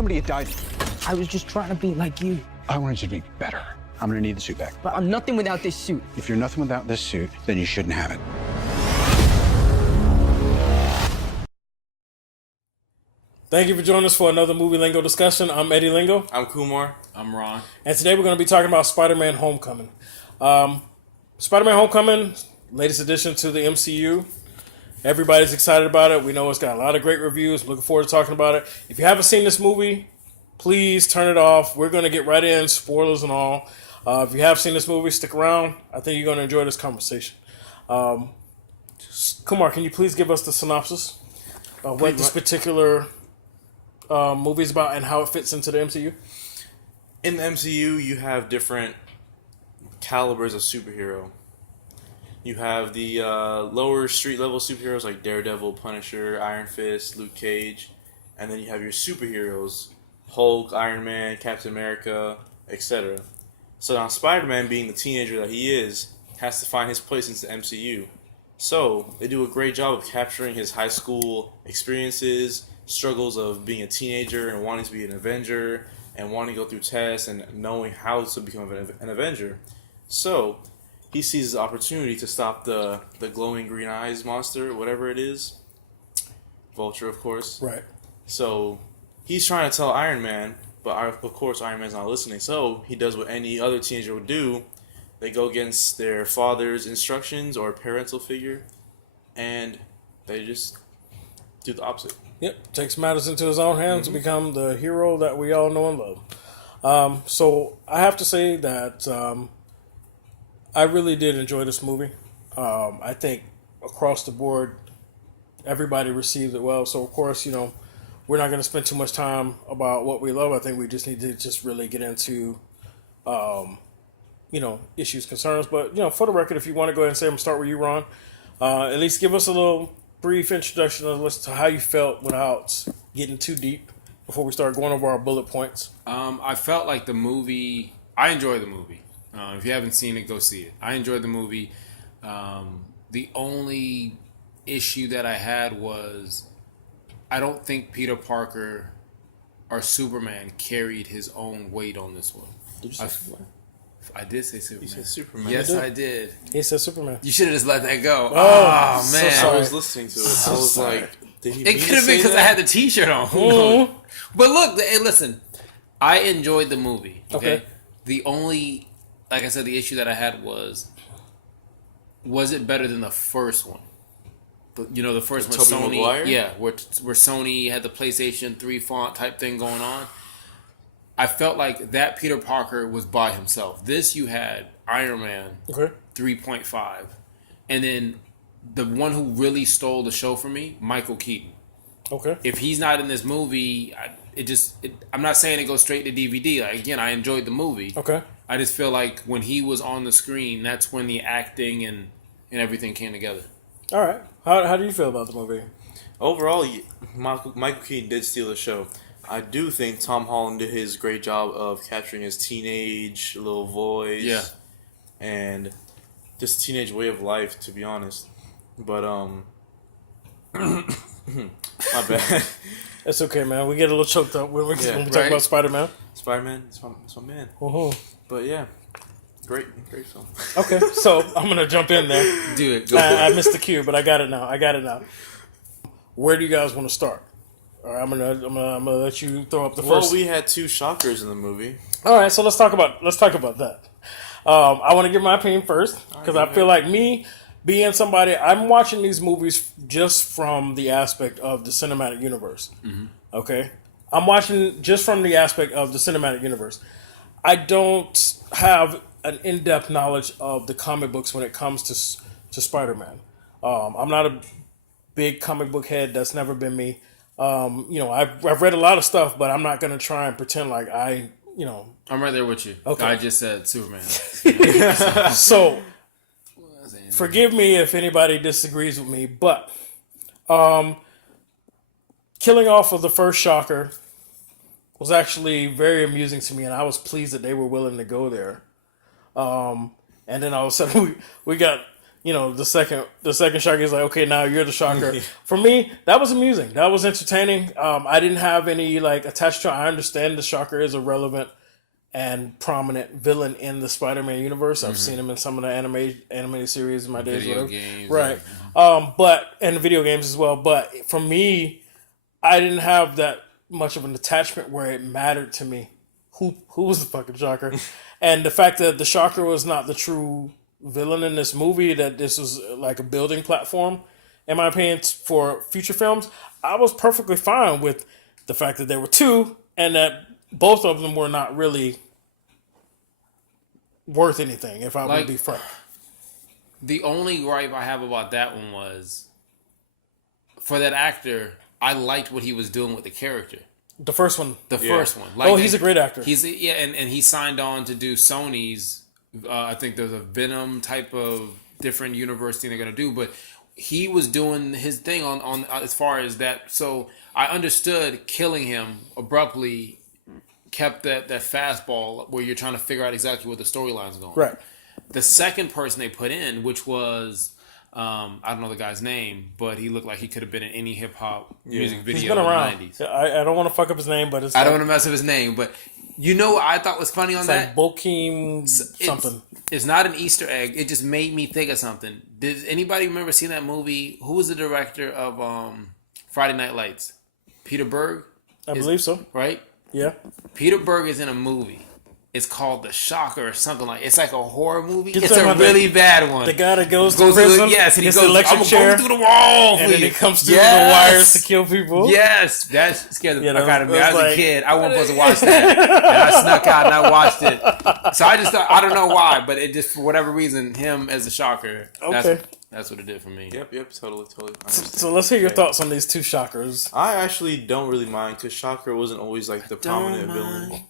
somebody had died. I was just trying to be like you. I wanted you to be better. I'm gonna need the suit back. But I'm nothing without this suit. If you're nothing without this suit, then you shouldn't have it. Thank you for joining us for another Movie Lingo discussion. I'm Eddie Lingo. I'm Kumar. I'm Ron. And today we're going to be talking about Spider-Man Homecoming. Spider-Man Homecoming, latest addition to the MCU. Everybody's excited about it. We know it's got a lot of great reviews. Looking forward to talking about it. If you haven't seen this movie, please turn it off. We're going to get right in, spoilers and all. If you have seen this movie, stick around. I think you're going to enjoy this conversation. Kumar, can you please give us the synopsis of what this particular movie is about and how it fits into the MCU? In the MCU, you have different calibers of superhero. You have the lower street level superheroes like Daredevil, Punisher, Iron Fist, Luke Cage, and then you have your superheroes, Hulk, Iron Man, Captain America, etc. So now Spider-Man, being the teenager that he is, has to find his place into the MCU. So they do a great job of capturing his high school experiences, struggles of being a teenager and wanting to be an Avenger and wanting to go through tests and knowing how to become an Avenger. So he sees the opportunity to stop the glowing green eyes monster, whatever it is. Vulture, of course. Right. So he's trying to tell Iron Man, but of course Iron Man's not listening. So he does what any other teenager would do. They go against their father's instructions or parental figure, and they just do the opposite. Yep, takes matters into his own hands to become the hero that we all know and love. So I have to say that I really did enjoy this movie. I think across the board, everybody received it well. So of course, we're not going to spend too much time about what we love. I think we just need to just really get into, issues, concerns. But for the record, if you want to go ahead and say, I'm gonna start with you, Ron. At least give us a little brief introduction to how you felt without getting too deep before we start going over our bullet points. I felt like the movie. I enjoyed the movie. If you haven't seen it, go see it. I enjoyed the movie. The only issue that I had was I don't think Peter Parker or Superman carried his own weight on this one. Did you say Superman? I did say Superman. You said Superman. Yes, I did. He said Superman. You should have just let that go. Oh, Oh, man. I was listening to it. I was like, did he It could have been because I had the T-shirt on. Mm-hmm. But look, hey, listen. I enjoyed the movie. Okay. The only, like I said, the issue that I had was it better than the first one? The first one, Tobey Sony. Maguire? Yeah, where Sony had the PlayStation 3 font type thing going on. I felt like that Peter Parker was by himself. This, you had Iron Man, 3.5. And then the one who really stole the show for me, Michael Keaton. Okay. If he's not in this movie, I'm not saying it goes straight to DVD. Like, again, I enjoyed the movie. Okay. I just feel like when he was on the screen, that's when the acting and everything came together. All right. How do you feel about the movie? Overall, Michael Keaton did steal the show. I do think Tom Holland did his great job of capturing his teenage little voice. Yeah. And just teenage way of life, to be honest. But, my bad. It's okay, man. We get a little choked up when we talk right. about Spider-Man. Spider-Man, it's my man. Uh-huh. But yeah, great film. Okay, so I'm going to jump in there. Do it. Go for it. I missed the cue, but I got it now. Where do you guys want to start? All right, I'm gonna let you throw up the first. Well, we had two shockers in the movie. All right, so let's talk about that. I want to give my opinion first because I feel like me being somebody, I'm watching these movies just from the aspect of the cinematic universe. Mm-hmm. Okay, I'm watching just from the aspect of the cinematic universe. I don't have an in-depth knowledge of the comic books when it comes to Spider-Man. I'm not a big comic book head. That's never been me. I've read a lot of stuff, but I'm not going to try and pretend like I'm right there with you. Okay. I just said Superman. So, forgive me if anybody disagrees with me, but killing off of the first shocker was actually very amusing to me, and I was pleased that they were willing to go there. And then all of a sudden, we got the second Shocker is like, okay, now you're the Shocker. For me, that was amusing. That was entertaining. I didn't have any like attached to it. I understand the Shocker is a relevant and prominent villain in the Spider-Man universe. I've seen him in some of the animated series in my days. Video Whatever. games, Right? But and video games as well. But for me, I didn't have that much of an attachment where it mattered to me who was the fucking Shocker, and the fact that the Shocker was not the true villain in this movie, that this was like a building platform, in my opinion, for future films. I was perfectly fine with the fact that there were two, and that both of them were not really worth anything, if I would be frank. The only gripe I have about that one was, for that actor, I liked what he was doing with the character. The first one. First one. He's a great actor. And he signed on to do Sony's, I think there's a Venom type of different universe thing they're going to do, but he was doing his thing on as far as that. So I understood killing him abruptly kept that fastball where you're trying to figure out exactly what the storyline's going. Right. The second person they put in, which was I don't know the guy's name, but he looked like he could have been in any hip hop music video He's been around. in the 90s. I don't want to fuck up his name, but I don't want to mess up his name, but what I thought was funny on that? Like Bokeem something. It's not an Easter egg. It just made me think of something. Did anybody remember seeing that movie? Who was the director of Friday Night Lights? Peter Berg? I believe so. Right? Yeah. Peter Berg is in a movie. It's called The Shocker or something like. It's like a horror movie. You're It's a really bad one. The guy that goes to prison. Yes, and he gets goes the electric I'm chair, going through the wall, and then he comes through Yes. the wires to kill people. Yes, that scared the fuck out of me. I was a like- kid. I wasn't supposed to watch that, and I snuck out and I watched it. So I just thought, I don't know why, but it just for whatever reason, him as a Shocker. Okay. That's what it did for me. Yep, totally. So let's hear your thoughts on these two Shockers. I actually don't really mind because Shocker wasn't always like the prominent villain.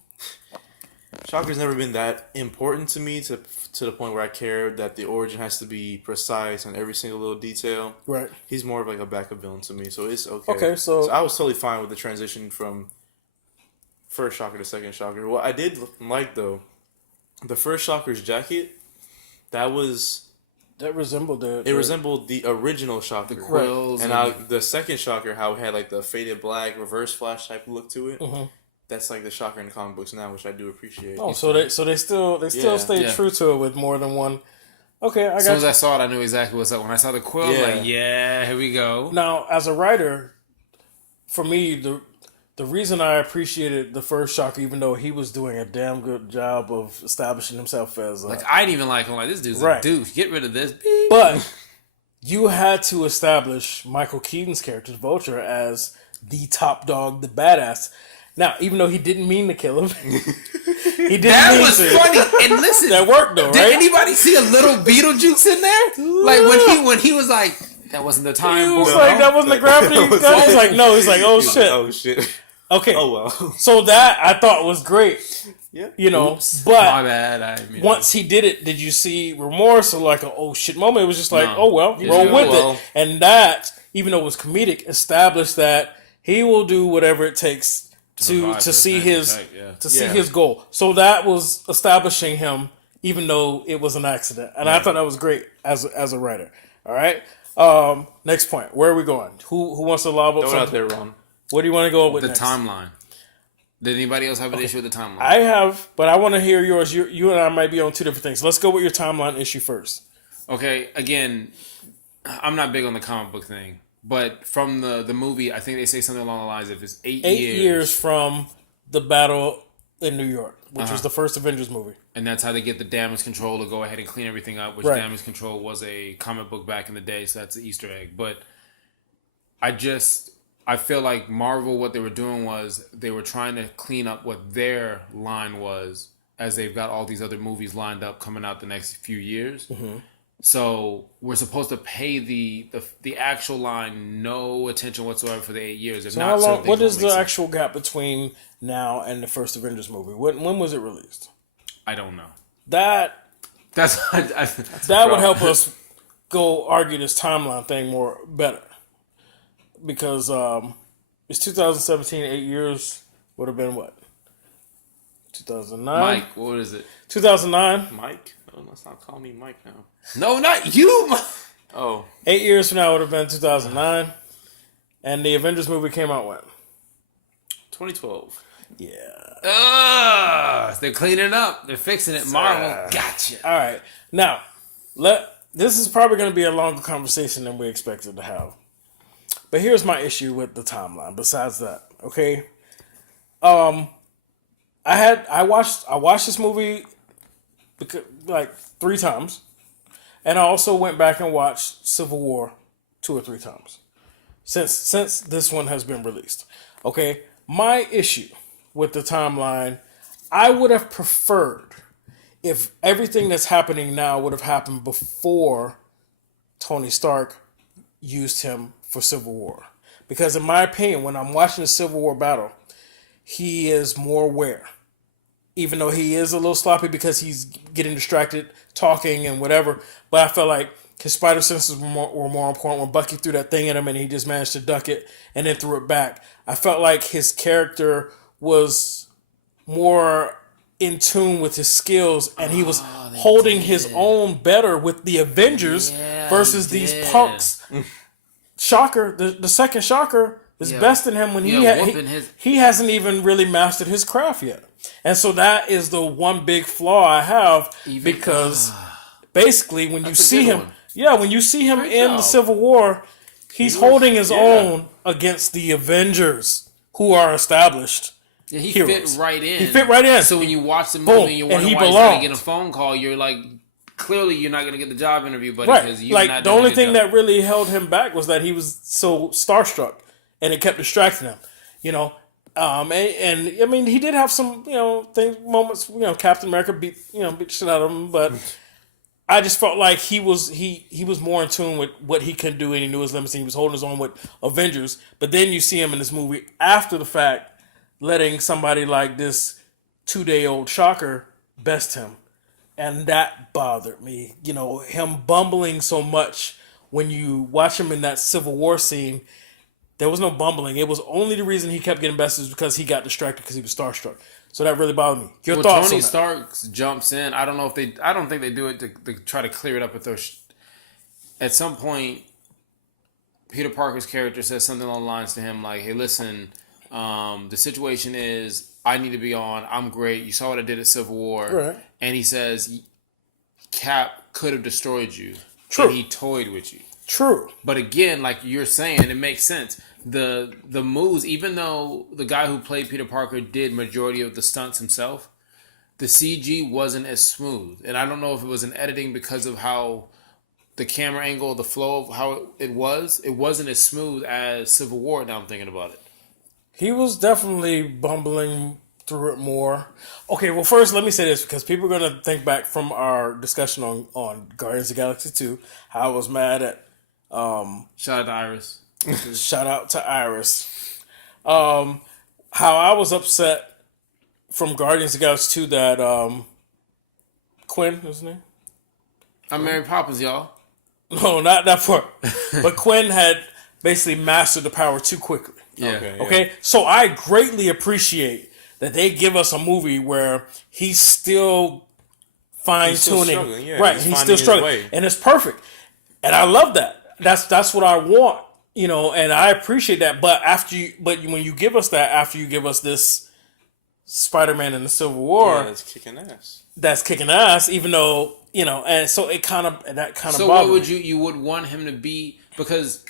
Shocker's never been that important to me to the point where I care that the origin has to be precise on every single little detail. Right. He's more of like a backup villain to me, so it's okay. Okay, so I was totally fine with the transition from first Shocker to second Shocker. What I did like though, the first Shocker's jacket, that resembled the original Shocker. The quills and the second Shocker, how it had like the faded black reverse flash type look to it. Mm-hmm. That's like the Shocker in the comic books now, which I do appreciate. Oh, so they still stay true to it with more than one. Okay, I got. As soon as I saw it, I knew exactly what's up. When I saw the quill, I'm like, yeah, here we go. Now, as a writer, for me, the reason I appreciated the first Shocker, even though he was doing a damn good job of establishing himself as like I didn't even like him. Like this dude's right. a douche. Get rid of this. Beep. But you had to establish Michael Keaton's character, Vulture, as the top dog, the badass. Now, even though he didn't mean to kill him, he didn't. That mean was to. funny. And listen, that worked though, right? Did anybody see a little Beetlejuice in there? Like when he was like, that wasn't the time. He was like, that wasn't the gravity. He was like, no. He's like, oh shit. Oh shit. Okay. Oh well. So that I thought was great. Yeah. Oops, but my bad. once he did it, did you see remorse or like a oh shit moment? It was just like, No. oh well, roll Yeah, with well. it. And that, even though it was comedic, established that he will do whatever it takes to see his see his goal. So that was establishing him, even though it was an accident. And I thought that was great as a writer. All right. Next point. Where are we going? Who wants to lob up Throw it out something? there, Ron. What do you want to go with the next? timeline. Did anybody else have an issue with the timeline? I have, but I want to hear yours. You and I might be on two different things. Let's go with your timeline issue first. Okay, again, I'm not big on the comic book thing, but from the movie, I think they say something along the lines of it's 8 years from the battle in New York, which was the first Avengers movie. And that's how they get the damage control to go ahead and clean everything up, which Right. damage control was a comic book back in the day, so that's an Easter egg. But I feel like Marvel, what they were doing was they were trying to clean up what their line was as they've got all these other movies lined up coming out the next few years. Mm-hmm. So we're supposed to pay the actual line no attention whatsoever for the 8 years. If So not, how long? certain things What is won't the make sense. actual gap between now and the first Avengers movie? When was it released? I don't know. That That would help us go argue this timeline thing better, because it's 2017. 8 years would have been what? 2009. Mike, what is it? 2009. Mike? Oh, let's not call me Mike now. No, not you. Oh, 8 years from now would have been 2009. And the Avengers movie came out when? 2012. Yeah. They're cleaning up. They're fixing it. Marvel, gotcha. All right. Now, this is probably going to be a longer conversation than we expected to have. But here's my issue with the timeline. Besides that, okay. I watched this movie like 3 times, and I also went back and watched Civil War 2 or 3 times since this one has been released. Okay, my issue with the timeline, I would have preferred if everything that's happening now would have happened before Tony Stark used him for Civil War. Because in my opinion, when I'm watching the Civil War battle, he is more aware. Even though he is a little sloppy because he's getting distracted talking and whatever. But I felt like his spider senses were more important when Bucky threw that thing at him and he just managed to duck it and then threw it back. I felt like his character was more in tune with his skills and he was holding his own better with the Avengers versus these punks. Shocker, the second Shocker is besting him when he hasn't even really mastered his craft yet. And so that is the one big flaw I have because basically when you see him, when you see him in the Civil War, he's holding his own against the Avengers who are established. Yeah, he heroes. fit right in. He fit right in. So when you watch the movie and you wonder why he's not getting a phone call, you're like, clearly you're not going to get the job interview, buddy. Right. Because you're like not the doing only a thing job. that really held him back was that he was so starstruck, and it kept distracting him. You know, and I mean he did have some moments. You know, Captain America beat the shit out of him, but I just felt like he was more in tune with what he could do, and he knew his limits. And he was holding his own with Avengers. But then you see him in this movie after the fact, letting somebody like this 2-day-old Shocker best him. And that bothered me. You know, him bumbling so much when you watch him in that Civil War scene. There was no bumbling. It was only the reason he kept getting bested is because he got distracted because he was starstruck. So that really bothered me. Your thoughts Tony on that? Stark jumps in. I don't think they do it to try to clear it up with those. At some point, Peter Parker's character says something along the lines to him like, "Hey, listen, the situation is I need to be on. I'm great. You saw what I did at Civil War." Right. And he says, Cap could have destroyed you. True. And he toyed with you. True. But again, like you're saying, it makes sense. The moves, even though the guy who played Peter Parker did majority of the stunts himself, the CG wasn't as smooth. And I don't know if it was in editing because of how the camera angle, the flow of how it was. It wasn't as smooth as Civil War, now I'm thinking about it. He was definitely bumbling through it more. Okay, well, first, let me say this, because people are going to think back from our discussion on Guardians of the Galaxy 2, how I was mad at... Shout out to Iris. Shout out to Iris. How I was upset from Guardians of the Galaxy 2 that Quinn, what's his name? I'm Mary Poppins, y'all. No, not that part. But Quinn had basically mastered the power too quickly. Yeah. Okay? So I greatly appreciate that they give us a movie where he's still fine-tuning. He's still struggling. And it's perfect. And I love that. That's what I want. You know, and I appreciate that. But when you give us that, after you give us this Spider-Man in the Civil War, that's kicking ass. Even though and so it kind of So what would you would want him to be, because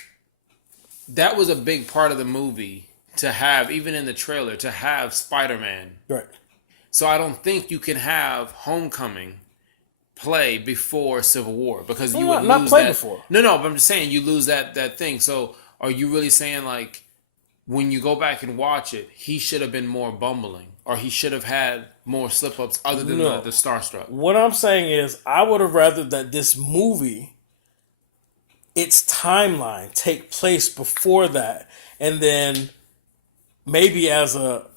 that was a big part of the movie to have, even in the trailer, to have Spider-Man. Right. So I don't think you can have Homecoming play before Civil War, because you would not lose play that. Before. No, but I'm just saying you lose that thing. So are you really saying like when you go back and watch it, he should have been more bumbling, or he should have had more slip-ups other than the starstruck? What I'm saying is I would have rather that this movie, its timeline, take place before that, and then maybe as a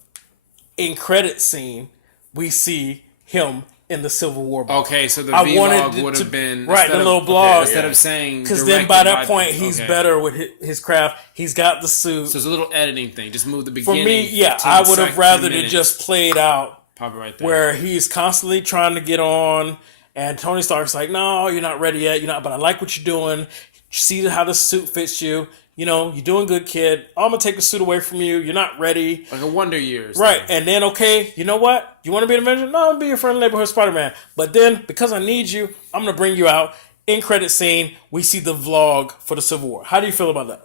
in credit scene we see him in the Civil War. Okay, so the vlog would have been right, the little blog, instead of saying, because then by that point he's better with his craft. He's got the suit. So it's a little editing thing. Just move the beginning. For me, I would have rather it just played out. Pop it right there. Where he's constantly trying to get on, And Tony Stark's like, no, you're not ready yet. You're not, but I like what you're doing. See how the suit fits you. You know, you're doing good, kid. I'm going to take the suit away from you. You're not ready. Like a Wonder Years. Right. Thing. And then, okay, you know what? You want to be an Avenger? No, I'm be your friendly neighborhood Spider-Man. But then, because I need you, I'm going to bring you out. In credit scene, we see the vlog for the Civil War. How do you feel about that?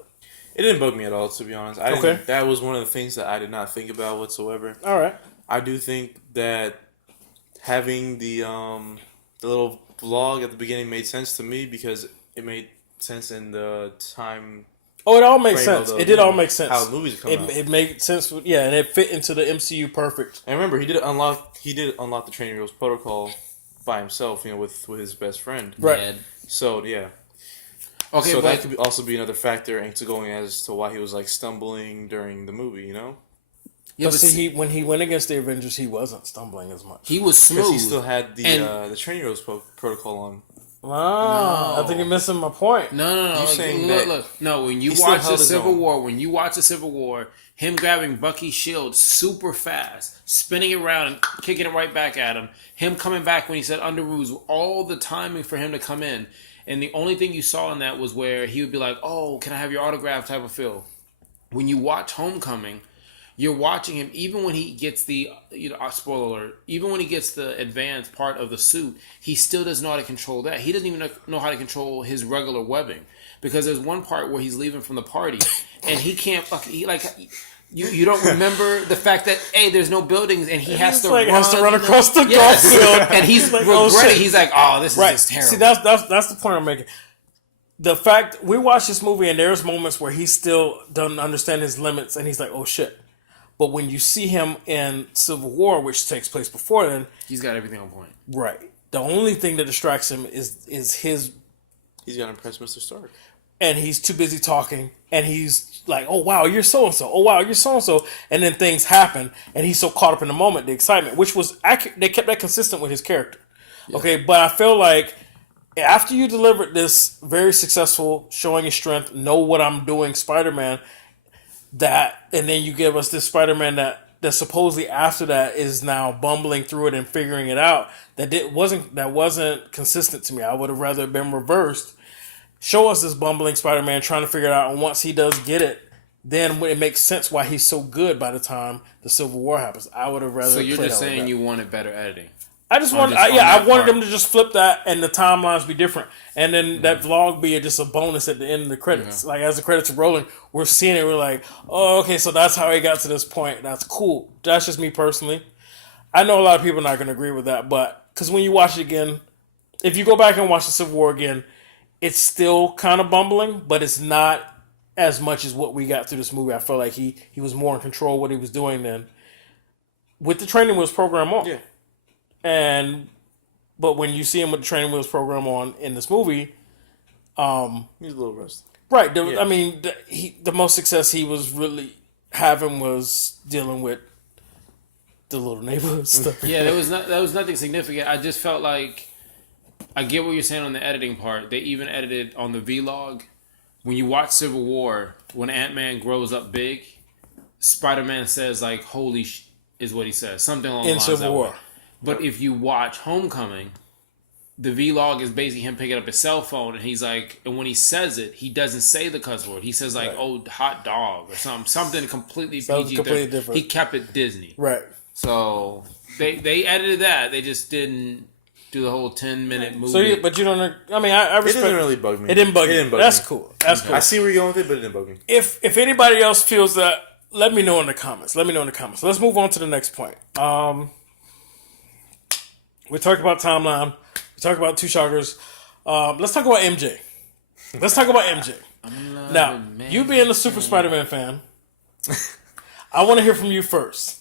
It didn't bug me at all, to be honest. I Okay. didn't, that was one of the things that I did not think about whatsoever. All right. I do think that having the little vlog at the beginning made sense to me because it made sense in the time. Oh, it all makes frame of sense. the, It did all make sense. how the movies come out. It made sense. Yeah, and it fit into the MCU perfect. And remember, he did unlock the training wheels protocol by himself, you know, with his best friend. Right. Ned. So yeah. Okay, So but that could also be another factor into going as to why he was like stumbling during the movie, you know? yeah, But see, when he went against the Avengers, he wasn't stumbling as much. he was smooth. Because he still had And- the training wheels protocol on. Wow, No. I think you're missing my point. No. You Like, saying look, that look. No, when you he still watch the held his Civil own. War, him grabbing Bucky's shield super fast, spinning it around and kicking it right back at him, him coming back when he said under ruse, all the timing for him to come in. And the only thing you saw in that was where he would be like, oh, can I have your autograph type of feel. When you watch Homecoming, you're watching him even when he gets the, spoiler alert, even when he gets the advanced part of the suit, he still doesn't know how to control that. He doesn't even know how to control his regular webbing. Because there's one part where he's leaving from the party and he can't you don't remember the fact that, hey, there's no buildings and he has to run across the Yes. golf field. And he's like, oh, regretting. shit. He's like, oh, this is Right. just terrible. See, that's the point I'm making. The fact we watch this movie and there's moments where he still doesn't understand his limits and he's like, oh shit. But when you see him in Civil War, which takes place before then, He's got everything on point. right. The only thing that distracts him is his, He's got to impress Mr. Stark. and he's too busy talking, and he's like, oh wow, you're so and so. Oh wow, you're so and so. And then things happen, and he's so caught up in the moment, the excitement, which was accurate. They kept that consistent with his character. Yeah. Okay, but I feel like after you delivered this very successful, showing your strength, know what I'm doing, Spider-Man, and then you give us this Spider-Man that supposedly after that is now bumbling through it and figuring it out. That wasn't consistent to me. I would have rather been reversed. Show us this bumbling Spider-Man trying to figure it out, and once he does get it, then it makes sense why he's so good by the time the Civil War happens. I would have rather. So you're played just out with saying that. you wanted better editing. I just wanted, I wanted them to just flip that and the timelines be different, and then that vlog be just a bonus at the end of the credits. Like as the credits are rolling, we're seeing it. We're like, oh, okay, so that's how he got to this point. That's cool. That's just me personally. I know a lot of people are not going to agree with that, but because when you watch it again, if you go back and watch the Civil War again, it's still kind of bumbling, but it's not as much as what we got through this movie. I felt like he was more in control of what he was doing then. With the training wheels program on. Yeah. But when you see him with the training wheels program on in this movie, He's a little rusty. right? I mean, the most success he was really having was dealing with the little neighborhood stuff. Yeah, there was nothing significant. I just felt like I get what you're saying on the editing part. They even edited on the vlog. When you watch Civil War, when Ant-Man grows up big, Spider-Man says like "Holy sh!" is what he says, something along the In lines Civil that War. way. But if you watch Homecoming, the vlog is basically him picking up his cell phone, and he's like, and when he says it, he doesn't say the cuss word. He says like, "Oh, hot dog" or something completely PG. completely different. He kept it Disney. Right. So they edited that. They just didn't do the whole 10-minute movie. So, but you don't. I mean, I It respect. didn't really bug me. It didn't bug you. That's me. cool. That's cool. I see where you're going with it, but it didn't bug me. If anybody else feels that, let me know in the comments. So let's move on to the next point. We talked about timeline. We talked about two shockers. Let's talk about MJ. Now, you being a Super Spider-Man fan, I want to hear from you first.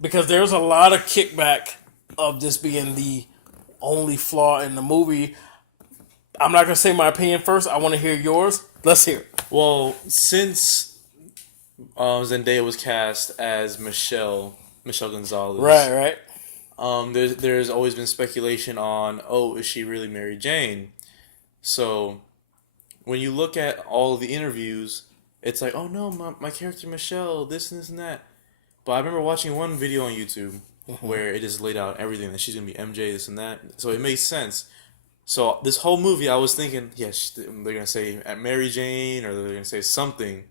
Because there's a lot of kickback of this being the only flaw in the movie. I'm not going to say my opinion first. I want to hear yours. Let's hear it. Well, since Zendaya was cast as Michelle Gonzalez, Right. There's always been speculation on, is she really Mary Jane? So when you look at all of the interviews, it's like, oh no, my character Michelle, this and this and that. But I remember watching one video on YouTube where it just laid out everything that she's gonna be MJ, this and that. So it made sense. So this whole movie, I was thinking, yes, they're gonna say Mary Jane, or they're gonna say something,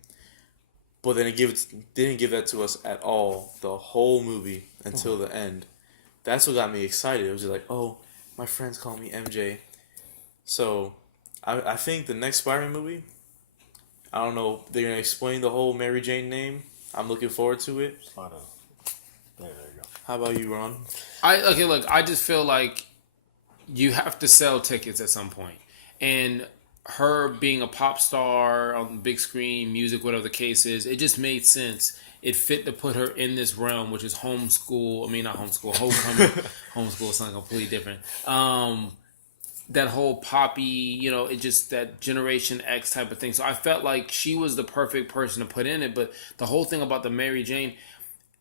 but then didn't give that to us at all the whole movie until the end. That's what got me excited. It was just like, oh, my friends call me MJ. So I think the next Spider-Man movie, I don't know, they're gonna explain the whole Mary Jane name. I'm looking forward to it. There you go. How about you, Ron? I just feel like you have to sell tickets at some point. And her being a pop star on the big screen, music, whatever the case is, it just made sense. It fit to put her in this realm, which is homeschool. I mean, not homeschool, homecoming. Homeschool is something completely different. That whole poppy, it just that Generation X type of thing. So I felt like she was the perfect person to put in it. But the whole thing about the Mary Jane,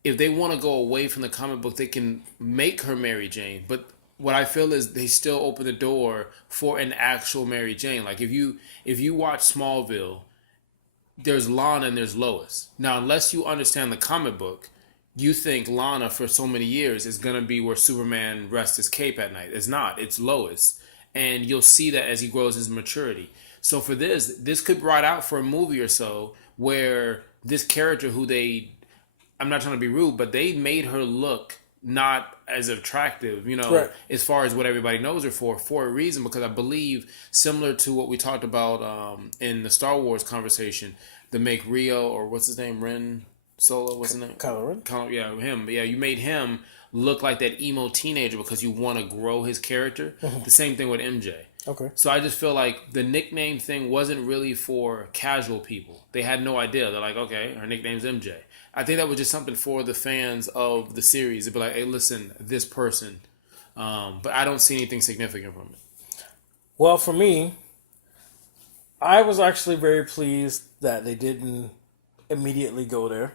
if they want to go away from the comic book, they can make her Mary Jane. But what I feel is they still open the door for an actual Mary Jane. Like if you watch Smallville, there's Lana and there's Lois. Now, unless you understand the comic book, you think Lana for so many years is going to be where Superman rests his cape at night. It's not. It's Lois. And you'll see that as he grows his maturity. So for this could ride out for a movie or so where this character who I'm not trying to be rude, but they made her look not as attractive, Right. as far as what everybody knows her for a reason, because I believe, similar to what we talked about in the Star Wars conversation, to make Rio, or what's his name, Ren Solo, what's his name? Kylo Ren? Yeah, him. Yeah, you made him look like that emo teenager because you want to grow his character. The same thing with MJ. Okay. So I just feel like the nickname thing wasn't really for casual people. They had no idea. They're like, okay, her nickname's MJ. I think that was just something for the fans of the series. They'd be like, hey, listen, this person. But I don't see anything significant from it. Well, for me, I was actually very pleased that they didn't immediately go there.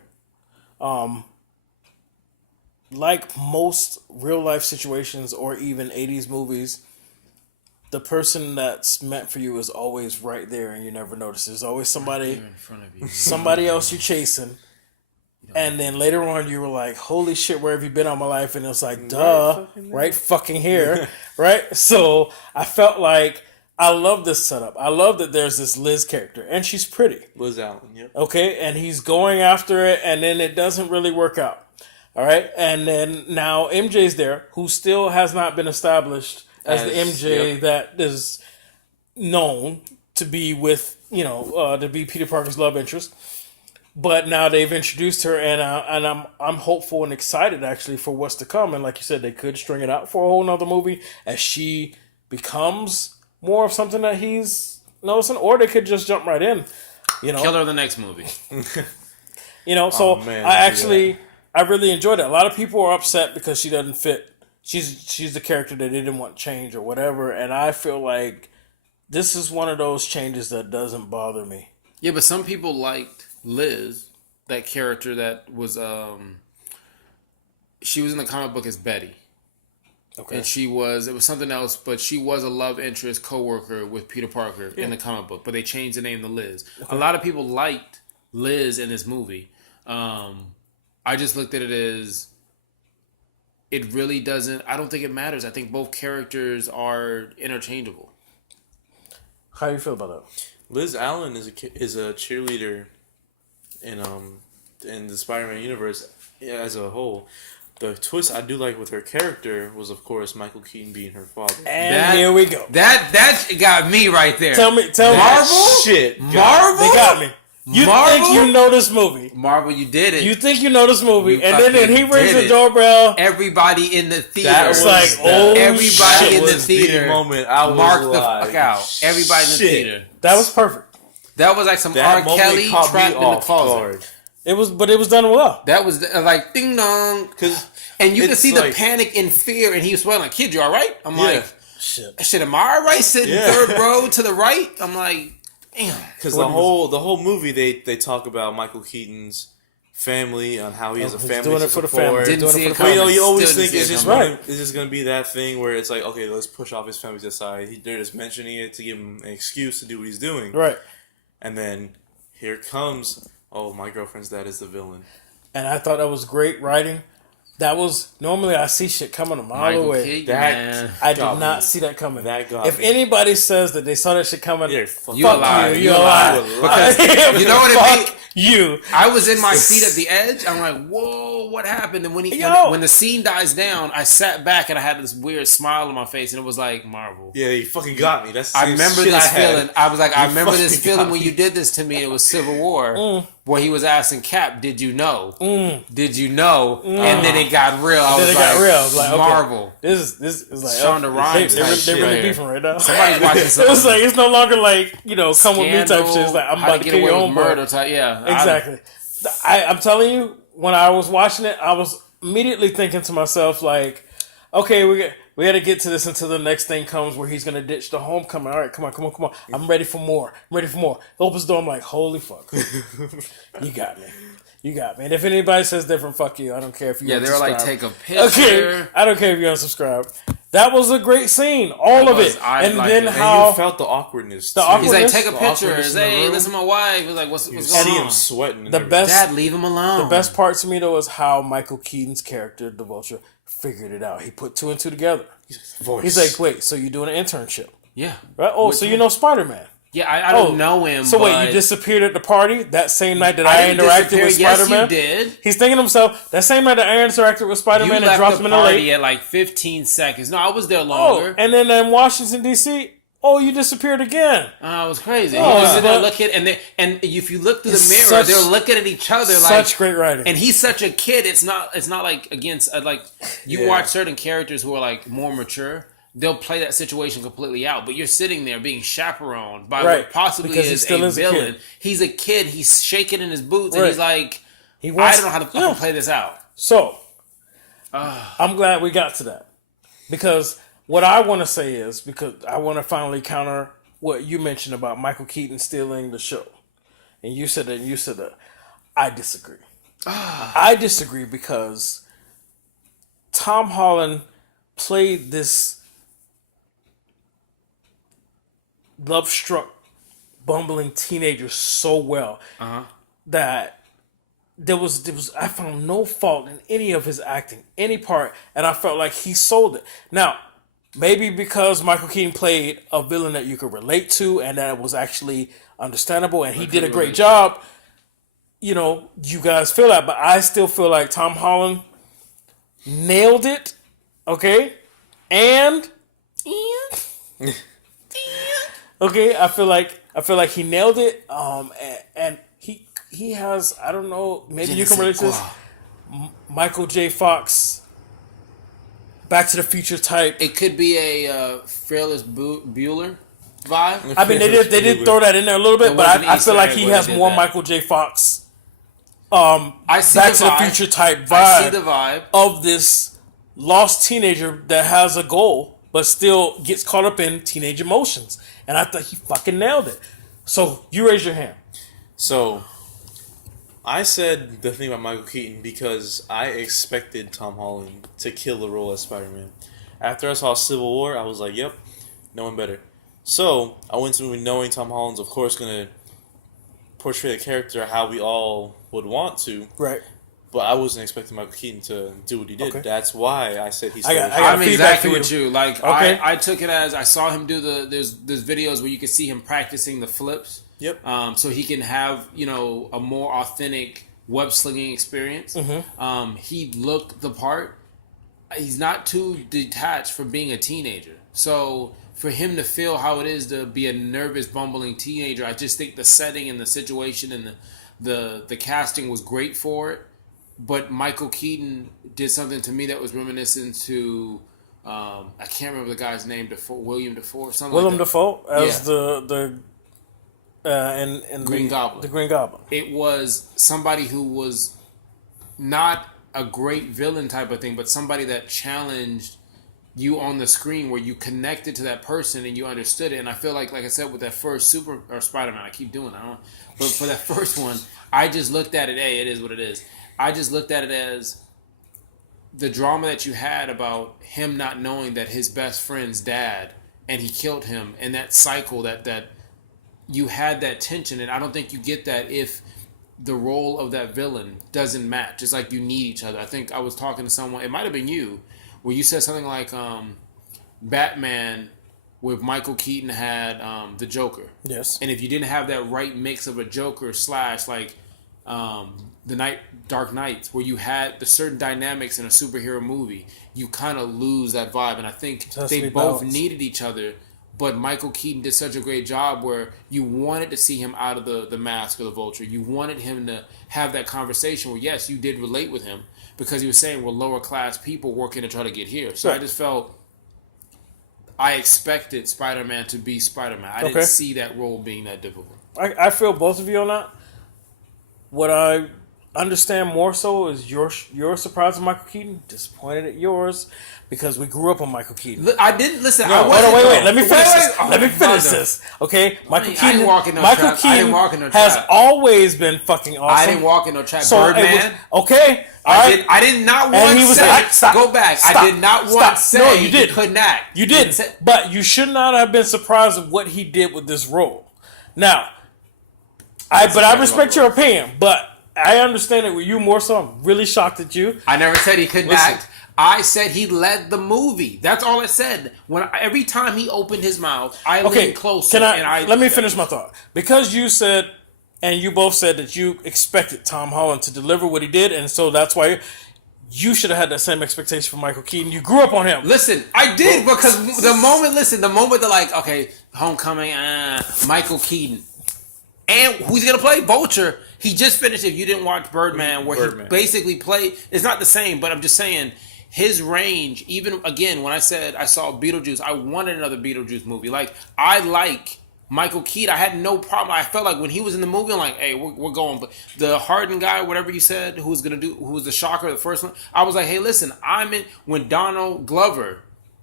Like most real life situations or even 80s movies, the person that's meant for you is always right there and you never notice. There's always somebody Here in front of you. somebody else you're chasing. And then later on you were like, holy shit, where have you been all my life? And it's like, duh, right fucking here. Right? So I felt like I love this setup. I love that there's this Liz character and she's pretty. Liz Allen, yep. Okay, and he's going after it and then it doesn't really work out. All right, and then now MJ's there, who still has not been established as the MJ that is known to be with, to be Peter Parker's love interest. But now they've introduced her, and I'm hopeful and excited actually for what's to come. And like you said, they could string it out for a whole nother movie as she becomes more of something that he's noticing, or they could just jump right in. Kill her in the next movie. So man, I really enjoyed it. A lot of people are upset because she doesn't fit. She's the character that they didn't want change or whatever, and I feel like this is one of those changes that doesn't bother me. Yeah, but some people liked Liz, that character that was she was in the comic book as Betty. Okay. And it was something else, but she was a love interest co-worker with Peter Parker in the comic book, but they changed the name to Liz. Okay. A lot of people liked Liz in this movie. I just looked at it as it really doesn't. I don't think it matters. I think both characters are interchangeable. How do you feel about that? Liz Allen is a cheerleader in the Spider-Man universe as a whole. The twist I do like with her character was, of course, Michael Keaton being her father. And here we go. That got me right there. Tell me, Marvel? Shit, Marvel? They got me. You Marvel? think you know this movie? Marvel, you did it. You think you know this movie, You and then he fucking rings did the it. doorbell. Everybody in the theater. That It's was like, oh, everybody shit. in the was the theater. moment I was Mark the like, fuck out. Everybody in the shit. theater. That was perfect. That was like some That R. moment Kelly caught me trapped in the off closet. guard. But it was done well. That was like ding dong. And you can it's see the like- panic and fear, and he was swearing like, "Kid, you all right?" I'm like, Shit. am I all right? Sitting Yeah. third row to the right. I'm like, damn. Because the whole movie they talk about Michael Keaton's family and how he has a he's family doing to it for the support. family. Didn't Doing see it it for But the coming. you always Still think didn't it's see it just coming. Right. it's just gonna be that thing where it's like, okay, let's push off his family to the side. They're just mentioning it to give him an excuse to do what he's doing. Right. And then here comes, oh, my girlfriend's dad is the villain. And I thought that was great writing. That was normally I see shit coming a mile Michael away. Keaton, That- man. I did got not me. see that coming. That got if me. anybody says that they saw that shit coming, Yeah, fuck You a liar. you. You You're a a liar. liar. Because you know what it Fuck mean? you. I was in my seat at the edge. I'm like, whoa, what happened? And when when the scene dies down, I sat back and I had this weird smile on my face, and it was like Marvel. Yeah, you fucking got me. That's the I same remember shit this I had. feeling. I was like, I You remember this fucking feeling got when me. you did this to me. It was Civil War, where he was asking Cap, "Did you know? Did you know?" And then it got real. I Then was it got like, real. I was like, okay. Marvel. This is like Shonda Rhimes They, type they shit really right here. beefing right now. Somebody's watching It something. was like it's no longer like come with me type Scandal, shit. It's like I'm how about to get kill away your with own murder murder. type. Yeah, Exactly. I'm telling you, when I was watching it, I was immediately thinking to myself like, okay, we got to get to this until the next thing comes where he's gonna ditch the homecoming. All right, come on. I'm ready for more. Opens the door. I'm like, holy fuck, you got me. And if anybody says different, fuck you. I don't care if you. Yeah, they were like, unsubscribe. take a picture. Okay, I don't care if you unsubscribe. That was a great scene, all of it, I and liked then it. And how you felt the awkwardness. The too. awkwardness. He's like, take a The picture. awkwardness in the Hey, room. listen to my wife. He was like, what's You going see him on? sweating. And the everything. best. Dad, leave him alone. The best part to me though is how Michael Keaton's character, the Vulture, figured it out. He put two and two together. voice. He's like, wait, so you're doing an internship, Yeah. right? Oh, Which so one? you know Spider-Man. Yeah, I don't know him. So wait, you but disappeared at the party that same night that I, didn't interacted disappear. with Yes, Spider-Man? you did. He's thinking to himself, that same night that I interacted with You Spider-Man and left dropped the him in the party lake. at like 15 seconds. No, I was there Oh, longer. and then in Washington, D.C., oh, you disappeared again. It was crazy. Oh, He was in there but- looking, and if you look through the It's mirror, such- they're looking at each other like Such great writing. And he's such a kid. It's not like against like you Yeah. watch certain characters who are like more mature. They'll play that situation completely out, but you're sitting there being chaperoned by Right, what possibly because he is still a is a villain. kid. He's a kid. He's shaking in his boots, and Right. he's like, He I wants- don't know how to fucking Yeah. play this out. So, I'm glad we got to that. Because what I want to say is, because I want to finally counter what you mentioned about Michael Keaton stealing the show. And you said that, I disagree. I disagree because Tom Holland played this love-struck, bumbling teenager so well that there was I found no fault in any of his acting, any part, and I felt like he sold it. Now, maybe because Michael Keaton played a villain that you could relate to and that it was actually understandable and he did a great job, you guys feel that, but I still feel like Tom Holland nailed it, okay? And okay, I feel like he nailed it. And he has, I don't know, maybe you can relate to this. Michael J. Fox, Back to the Future type. It could be a Fearless Bueller vibe. I mean, they did throw that in there a little bit, It but wasn't I feel like Easter he egg where has they did more that. Michael J. Fox, I see Back the to the vibe. Future type I see vibe the vibe. of this lost teenager that has a goal, but still gets caught up in teenage emotions. And I thought he fucking nailed it. So you raise your hand. So, I said the thing about Michael Keaton because I expected Tom Holland to kill the role as Spider-Man. After I saw Civil War, I was like, yep, no one better. So, I went to the movie knowing Tom Holland's, of course, going to portray the character how we all would want to, Right. but I wasn't expecting Michael Keaton to do what he did. Okay. That's why I said he's I got I'm feedback exactly for with you. you. Like Okay. I took it as I saw him do there's videos where you can see him practicing the flips. Yep. So he can have a more authentic web slinging experience. He looked the part. He's not too detached from being a teenager. So for him to feel how it is to be a nervous, bumbling teenager, I just think the setting and the situation and the casting was great for it. But Michael Keaton did something to me that was reminiscent to I can't remember the guy's name, William Dafoe or something. Willem like that. Dafoe as Yeah. the in Green Goblin. The Green Goblin. It was somebody who was not a great villain type of thing, but somebody that challenged you on the screen where you connected to that person and you understood it. And I feel like I said, with that first Spider-Man, I keep doing it, but for that first one, I just looked at it, hey, it is what it is. I just looked at it as the drama that you had about him not knowing that his best friend's dad, and he killed him, and that cycle that you had that tension, and I don't think you get that if the role of that villain doesn't match. It's like you need each other. I think I was talking to someone, it might have been you, where you said something like Batman with Michael Keaton had the Joker. Yes. And if you didn't have that right mix of a Joker slash like the Dark Knights, where you had the certain dynamics in a superhero movie, you kind of lose that vibe. And I think they both needed each other. But Michael Keaton did such a great job where you wanted to see him out of the mask or the Vulture. You wanted him to have that conversation where, yes, you did relate with him because he was saying we're lower class people working to try to get here. So I just felt I expected Spider-Man to be Spider-Man. I didn't see that role being that difficult. I feel both of you on that. What I understand more so is your surprise of Michael Keaton, disappointed at yours. Because we grew up on Michael Keaton. I didn't listen. No, wait. Let me finish this. Let me finish this. Okay, Michael Keaton has always been fucking awesome. I didn't walk in no trap. So Birdman. Okay, I did not once say. Go back. Stop, I did not once say. No, you did. He couldn't act. You did. But you should not have been surprised at what he did with this role. Now, I respect your opinion, but I understand it with you more so. I'm really shocked at you. I never said he couldn't act. I said he led the movie. That's all I said. Every time he opened his mouth, I leaned closer. Let me finish my thought. Because you said, and you both said that you expected Tom Holland to deliver what he did, and so that's why you should have had that same expectation for Michael Keaton. You grew up on him. Listen, I did because the moment they're like, okay, Homecoming, Michael Keaton, and who's gonna play Vulture? He just finished. If you didn't watch Birdman, he basically played, it's not the same, but I'm just saying. His range, even again, when I said I saw Beetlejuice, I wanted another Beetlejuice movie. Like, I like Michael Keaton. I had no problem. I felt like when he was in the movie, I'm like, hey, we're going. But the Harden guy, whatever you said, who was the shocker, the first one, I was like, hey, listen, I'm in. When Donald Glover,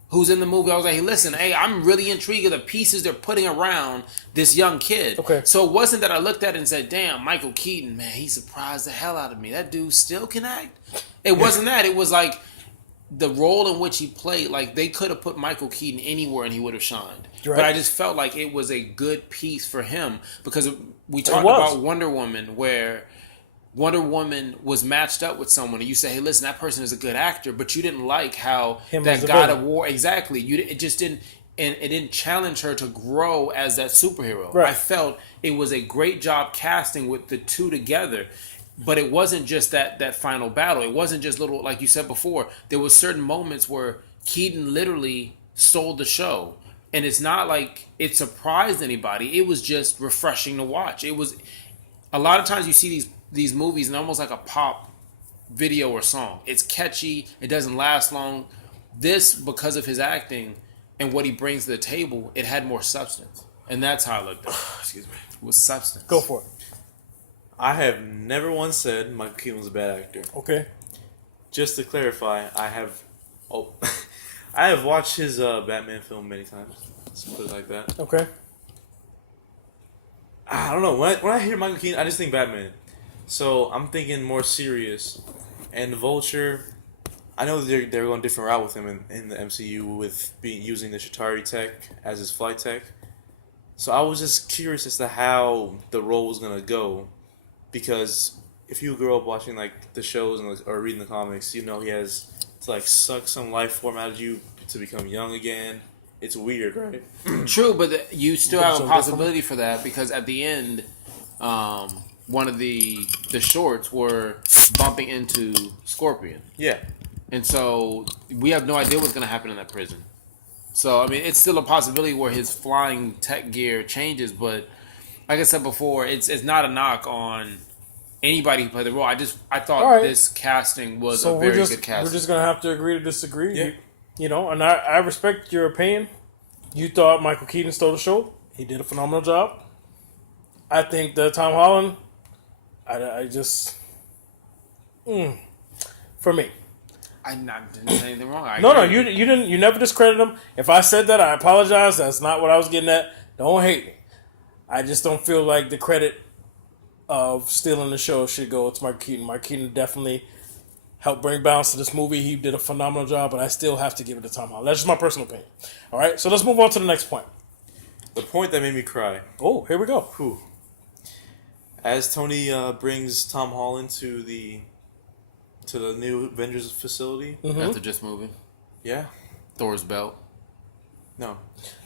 who's in the movie, I was like, hey, listen, hey, I'm really intrigued of the pieces they're putting around this young kid. Okay. So it wasn't that I looked at it and said, damn, Michael Keaton, man, he surprised the hell out of me. That dude still can act. It wasn't that. It was like, the role in which he played, like they could have put Michael Keaton anywhere and he would have shined. Right. But I just felt like it was a good piece for him because we talked about Wonder Woman, where Wonder Woman was matched up with someone and you say, hey, listen, that person is a good actor, but you didn't like how that God of War, exactly. It just didn't, and it didn't challenge her to grow as that superhero. Right. I felt it was a great job casting with the two together. But it wasn't just that final battle. It wasn't just little, like you said before. There was certain moments where Keaton literally stole the show. And it's not like it surprised anybody. It was just refreshing to watch. It was, a lot of times you see these movies and almost like a pop video or song. It's catchy. It doesn't last long. This, because of his acting and what he brings to the table, it had more substance. And that's how I looked at it. Excuse me. It was substance. Go for it. I have never once said Michael Keaton was a bad actor. Okay. Just to clarify, I have watched his Batman film many times. Let's put it like that. Okay. I don't know. When I hear Michael Keaton, I just think Batman. So I'm thinking more serious. And the Vulture, I know they're going a different route with him in the MCU with using the Chitauri tech as his flight tech. So I was just curious as to how the role was going to go. Because if you grow up watching like the shows or reading the comics, you know he has to like suck some life form out of you to become young again. It's weird, right? True, but you still have a possibility for that because at the end, one of the shorts were bumping into Scorpion. Yeah. And so we have no idea what's going to happen in that prison. So, I mean, it's still a possibility where his flying tech gear changes, but like I said before, it's not a knock on anybody who played the role. I thought this casting was a very good casting. We're just gonna have to agree to disagree. Yeah. You know, and I respect your opinion. You thought Michael Keaton stole the show. He did a phenomenal job. I think that Tom Holland, I just for me. I didn't say anything wrong. No, you didn't. You never discredited him. If I said that, I apologize. That's not what I was getting at. Don't hate me. I just don't feel like the credit of stealing the show should go to Michael Keaton. Michael Keaton definitely helped bring balance to this movie. He did a phenomenal job, but I still have to give it to Tom Holland. That's just my personal opinion. All right, so let's move on to the next point. The point that made me cry. Oh, here we go. Whew. as Tony brings Tom Holland to the new Avengers facility. After just moving. Yeah. Thor's belt. No.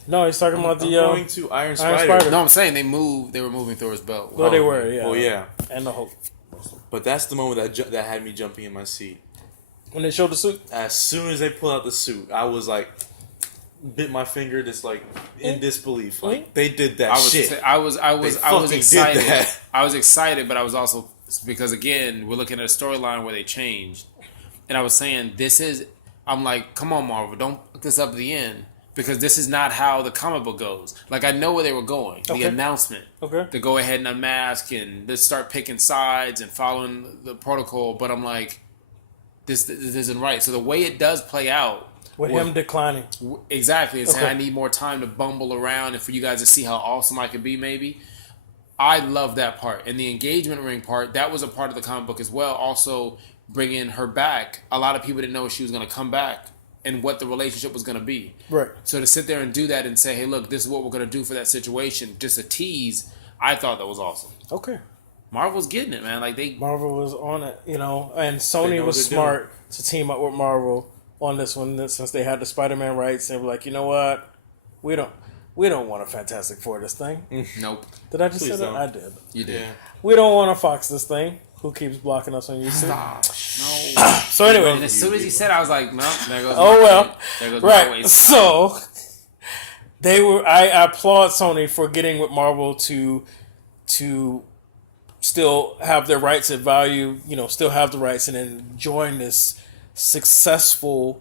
No, he's talking about the going to Iron Spider. Spider. No, I'm saying they were moving Thor's belt. Well, they were, yeah. Well, yeah. And the Hulk. But that's the moment that had me jumping in my seat. When they showed the suit? As soon as they pulled out the suit, I was like, bit my finger, just like in disbelief. Like they did that shit. I was fucking excited. did that. I was excited, but I was also because again we're looking at a storyline where they changed, and I was saying I'm like, come on, Marvel, don't put this up at the end because this is not how the comic book goes. Like I know where they were going. Okay. The announcement. Okay. To go ahead and unmask and let's start picking sides and following the protocol, but I'm like, this isn't right. So the way it does play out. With him declining. Exactly. And saying Okay. I need more time to bumble around and for you guys to see how awesome I could be maybe. I love that part. And the engagement ring part, that was a part of the comic book as well. Also bringing her back. A lot of people didn't know if she was going to come back and what the relationship was going to be. Right. So to sit there and do that and say, hey, look, this is what we're going to do for that situation. Just a tease. I thought that was awesome. Okay. Marvel's getting it, man. Like Marvel was on it, and They Sony know was what they're smart to team up with Marvel on this one since they had the Spider-Man rights and were like, you know what, we don't want a Fantastic Four this thing. Nope. Did I just Please say that? don't. I did. You did. Yeah. We don't want a Fox this thing. Who keeps blocking us on YouTube? Stop. No. So anyway, And as soon as he said, I was like, no, there goes. oh my well, way. There goes my right. way. So they were. I applaud Sony for getting with Marvel to still have their rights at value. Still have the rights and enjoying this successful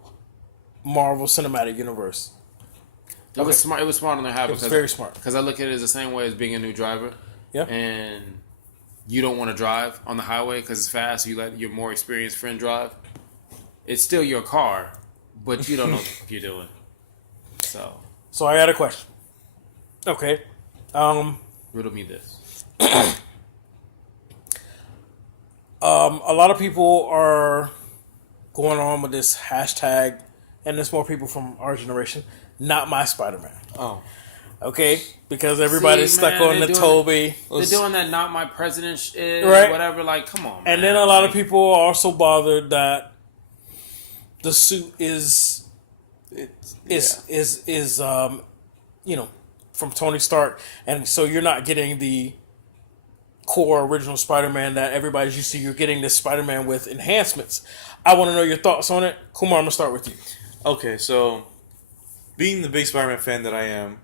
Marvel Cinematic Universe. It was smart. It was smart on their half. It was very smart. Because I look at it as the same way as being a new driver. Yeah. And you don't want to drive on the highway because it's fast. So you let your more experienced friend drive. It's still your car, but you don't know what you're doing. So I got a question. Okay. riddle me this. A lot of people are going on with this hashtag, and there's more people from our generation. Not my Spider-Man. Oh. Okay, because everybody's See, stuck man, on they're the doing Toby. They're doing that not my president shit Right. or whatever. Like, come on, man. And then a lot of people are also bothered that the suit is from Tony Stark, and so you're not getting the core original Spider-Man that everybody's used to. You're getting this Spider-Man with enhancements. I want to know your thoughts on it. Kumar, I'm gonna start with you. Okay, so being the big Spider-Man fan that I am,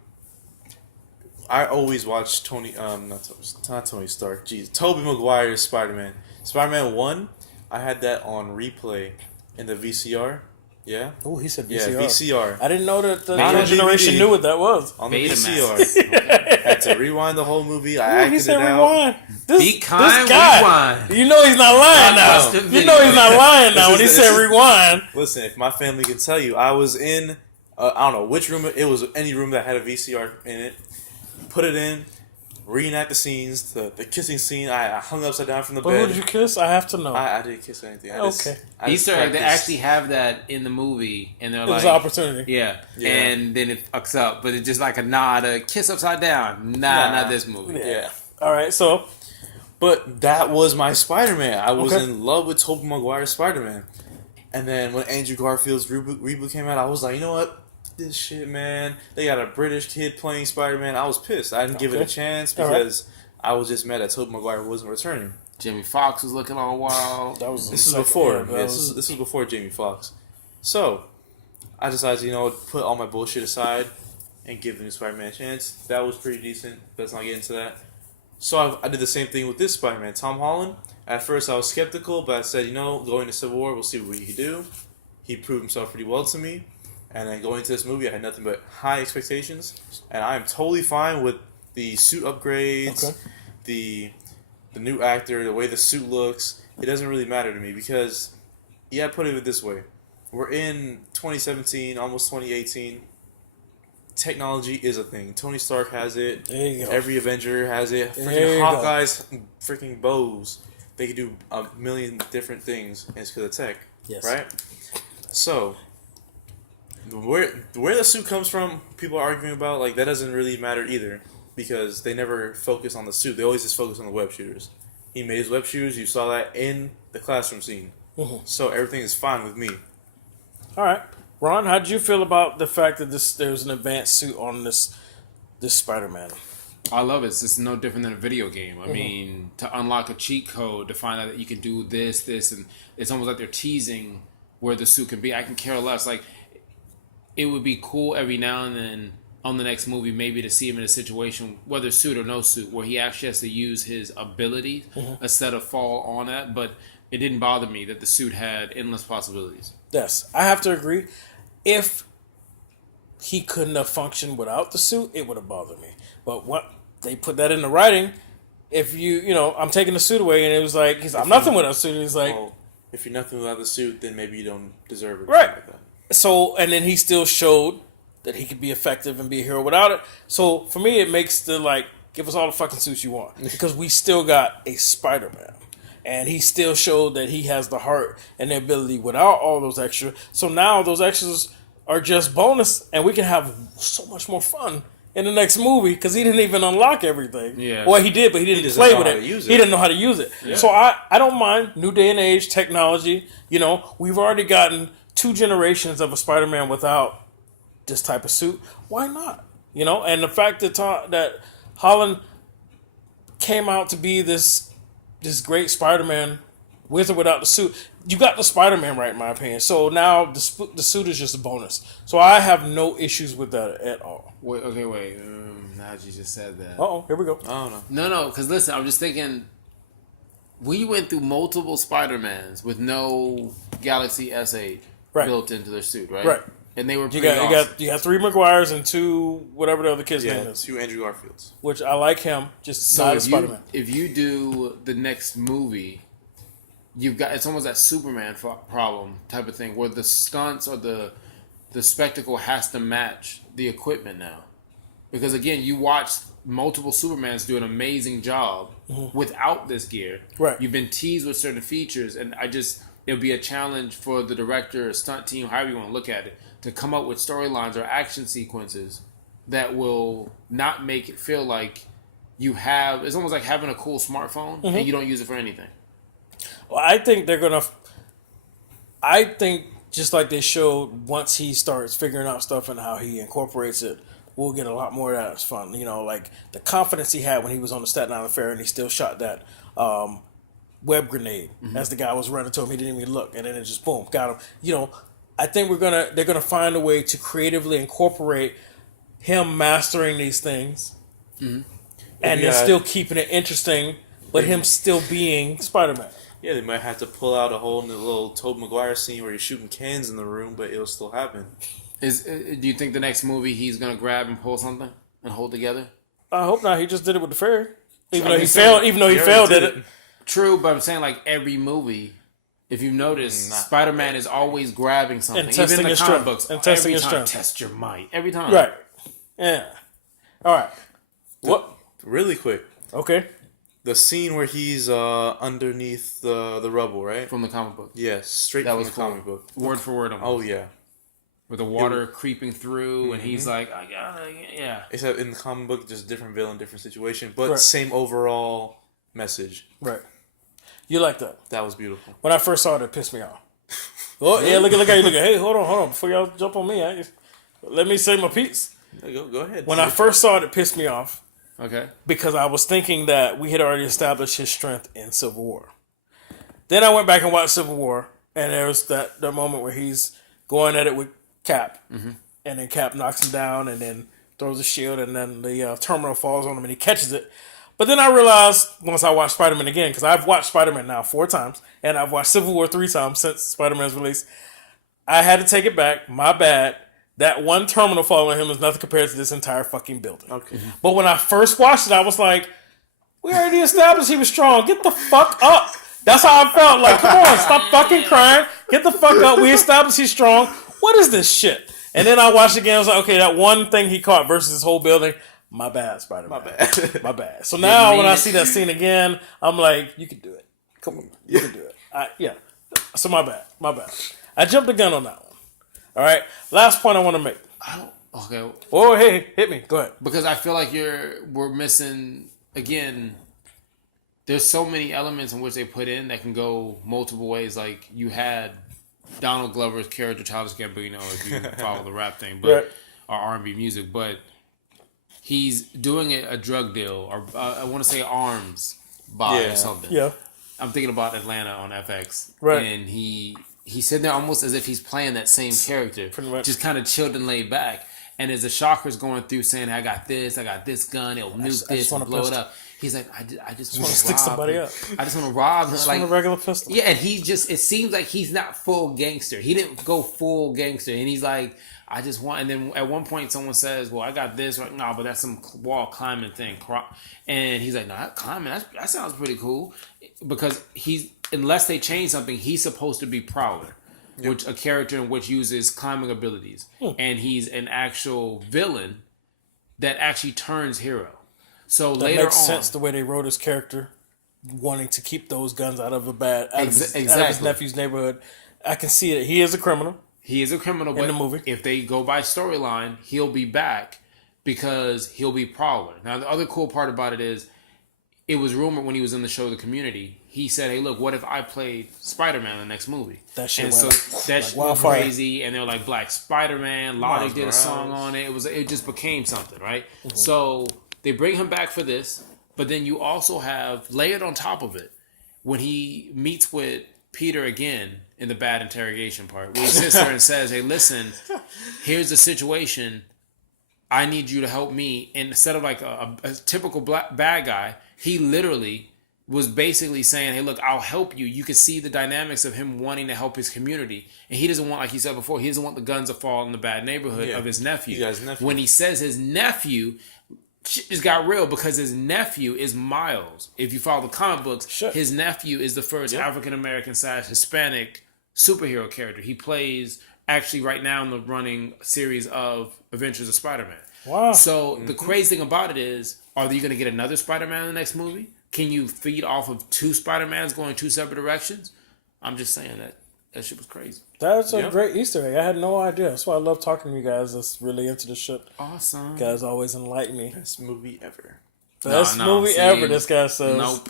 I always watch not Tony Stark. Jeez, Tobey Maguire's Spider-Man. Spider-Man 1, I had that on replay in the VCR. Yeah? Oh, he said Yeah, VCR. VCR. I didn't know that the Not new on generation DVD. knew what that was. On the Betamax. VCR. Had to rewind the whole movie. I Ooh, acted he said it out. rewind. This, Be kind, this guy, rewind. you know he's not lying now. Blockbuster You know he's not lying now when he This said is- rewind. Listen, if my family can tell you, I was in, I don't know which room, it was any room that had a VCR in it. Put it in, reenact the scenes, the kissing scene. I hung upside down from the But who bed. did you kiss? I have to know. I didn't kiss anything. Okay. Easter egg, they practiced. actually have that in the movie, and they're it was like, an opportunity. yeah, Yeah. and then it fucks up, but it's just like a nod, a kiss upside down. Nah, not this movie. Yeah. All right, so But that was my Spider-Man. I was Okay. in love with Tobey Maguire's Spider-Man. And then when Andrew Garfield's reboot came out, I was like, you know what? This shit, man. They got a British kid playing Spider-Man. I was pissed. I didn't give it a Okay. chance All right. because I was just mad that Tobey Maguire wasn't returning. Jimmy Fox was looking all wild. that was This is the second before. year, but Yeah, that was- this was before Jamie Foxx. So, I decided to, put all my bullshit aside and give the new Spider-Man a chance. That was pretty decent. Let's not get into that. So I did the same thing with this Spider-Man, Tom Holland. At first I was skeptical, but I said, going to Civil War, we'll see what he can do. He proved himself pretty well to me. And then going into this movie, I had nothing but high expectations. And I am totally fine with the suit upgrades, Okay. the new actor, the way the suit looks. It doesn't really matter to me because, put it this way. We're in 2017, almost 2018. Technology is a thing. Tony Stark has it. There you go. Every Avenger has it. There Freaking you go. Hawkeye's freaking bows. They can do a million different things, and it's because of tech. Yes. Right? So, where the suit comes from, people are arguing about, that doesn't really matter either. because they never focus on the suit. They always just focus on the web shooters. He made his web shooters. You saw that in the classroom scene. So everything is fine with me. All right, Ron, how did you feel about the fact that there's an advanced suit on this Spider-Man? I love it. It's just no different than a video game. I mean, to unlock a cheat code, to find out that you can do this, and it's almost like they're teasing where the suit can be. I can care less. Like, it would be cool every now and then on the next movie maybe to see him in a situation, whether suit or no suit, where he actually has to use his ability instead of fall on that. But it didn't bother me that the suit had endless possibilities. Yes, I have to agree. If he couldn't have functioned without the suit, it would have bothered me. But what they put that in the writing, if I'm taking the suit away, and it was like, I'm nothing without a suit. And he's like, well, if you're nothing without the suit, then maybe you don't deserve it. Right. Like that. So, and then he still showed that he could be effective and be a hero without it. So for me, it makes give us all the fucking suits you want, because we still got a Spider-Man. And he still showed that he has the heart and the ability without all those extras. So now those extras are just bonus, and we can have so much more fun in the next movie, because he didn't even unlock everything. Yeah. Well, he did, but he didn't play with it. He didn't know how to use it. Yeah. So I don't mind new day and age technology. We've already gotten 2 generations of a Spider-Man without this type of suit. Why not? And the fact that Holland came out to be this great Spider-Man with or without the suit, you got the Spider-Man right, in my opinion. So now the suit is just a bonus. So I have no issues with that at all. Wait. Now that you just said that. Uh-oh, here we go. I don't know. No, because listen, I'm just thinking, we went through multiple Spider-Mans with no Galaxy S8 built into their suit, right? Right. And they were pretty awesome. You got 3 Maguires and 2 whatever the other kid's name is. 2 Andrew Garfields. Which I like him, just so not as Spider-Man. If you do the next movie, it's almost that Superman problem type of thing, where the stunts or the spectacle has to match the equipment now. Because again, you watch multiple Supermans do an amazing job without this gear. Right. You've been teased with certain features, and it'll be a challenge for the director or stunt team, however you want to look at it, to come up with storylines or action sequences that will not make it feel like it's almost like having a cool smartphone and you don't use it for anything. Well, I think just like they showed, once he starts figuring out stuff and how he incorporates it, we'll get a lot more of that. It's fun. Like the confidence he had when he was on the Staten Island Fair and he still shot that web grenade as the guy was running to him. He didn't even look, and then it just boom, got him. I think they're gonna find a way to creatively incorporate him mastering these things, and then still keeping it interesting, but him still being Spider-Man. Yeah, they might have to pull out a whole new little Tobey Maguire scene where you're shooting cans in the room, but it'll still happen. Do you think the next movie he's gonna grab and pull something and hold together? I hope not. He just did it with the fairy, even though he failed at it. True, but I'm saying like every movie, if you've noticed, Spider-Man is always grabbing something. And testing even in the his comic strength. books, And testing his every time, strength. test your might. Every time. Right. Yeah. All right. What? Really quick. Okay. The scene where he's underneath the rubble, right? From the comic book. Yes, straight from the comic book. Word for word. Oh, yeah. With the water creeping through, and he's like, I gotta, yeah. Except in the comic book, just different villain, different situation, but same overall message. Right. You like that? That was beautiful. When I first saw it, it pissed me off. Oh, yeah, look how you look. Hey, hold on. Before y'all jump on me, let me say my piece. Go ahead. When I first saw it pissed me off. Okay. Because I was thinking that we had already established his strength in Civil War. Then I went back and watched Civil War, and there was that moment where he's going at it with Cap, and then Cap knocks him down, and then throws a shield, and then the terminal falls on him, and he catches it. But then I realized, once I watched Spider-Man again, because I've watched Spider-Man now 4 times, and I've watched Civil War 3 times since Spider-Man's release, I had to take it back. My bad. That one terminal fall on him is nothing compared to this entire fucking building. Okay. But when I first watched it, I was like, we already established he was strong. Get the fuck up. That's how I felt. Like, come on, stop fucking crying. Get the fuck up. We established he's strong. What is this shit? And then I watched it again. I was like, okay, that one thing he caught versus his whole building. My bad, Spider-Man. My bad. So now when I see that scene again, I'm like, you can do it. Come on. You can do it. Yeah. So my bad. I jumped the gun on that one. All right. Last point I want to make. Okay. Oh, hey, hit me. Go ahead. Because I feel like we're missing again. There's so many elements in which they put in that can go multiple ways. Like you had Donald Glover's character, Childish Gambino, if you follow the rap thing, but Right. or R&B music, but he's doing a drug deal, or I want to say arms buy or something. Yeah. I'm thinking about Atlanta on FX, Right. and he's sitting there almost as if he's playing that same character, Pretty much. just kind of chilled and laid back. And as the shocker's going through saying, I got this gun, it'll nuke just this wanna and blow it pistol. up. He's like, I just wanna want to stick somebody up. I just want to rob him. Just Like, want a regular pistol. yeah, and it seems like he's not full gangster. He didn't go full gangster. And he's like, I just want, and then at one point someone says, well, I got this. Right? No, but that's some wall climbing thing. And he's like, no, that climbing, that sounds pretty cool. Because unless they change something, he's supposed to be Prowler. Which a character in which uses climbing abilities. And he's an actual villain that actually turns hero. So That later makes on, sense the way they wrote his character, wanting to keep those guns out of his nephew's neighborhood. I can see it. He is a criminal. he is a criminal, but the movie. if they go by storyline, he'll be back because he'll be Prowler. Now, the other cool part about it is, it was rumored when he was in the show The Community, he said, hey, look, what if I played Spider-Man in the next movie? That shit and went so that's like wildfire. crazy. And they were like, Black Spider-Man. Logic did a song on it. It just became something, right? Mm-hmm. So they bring him back for this, but then you also have, layered on top of it, when he meets with Peter again in the bad interrogation part, where he sits there and says, hey, listen, here's the situation. I need you to help me. And instead of like a typical bad guy, he literally was basically saying, hey, look, I'll help you. You can see the dynamics of him wanting to help his community. And he doesn't want, like he said before, he doesn't want the guns to fall in the bad neighborhood of his nephew. He got his nephew. When he says his nephew, shit just got real because his nephew is Miles. If you follow the comic books, his nephew is the first African-American / Hispanic superhero character. He plays, actually right now in the running series of Adventures of Spider-Man. Wow. So the crazy thing about it is, are you going to get another Spider-Man in the next movie? Can you feed off of two Spider-Mans going two separate directions? I'm just saying that shit was crazy. That's a great Easter egg. I had no idea. That's why I love talking to you guys that's really into this shit. Awesome. You guys always enlighten me. Best movie ever. Best movie ever, this guy says. Nope.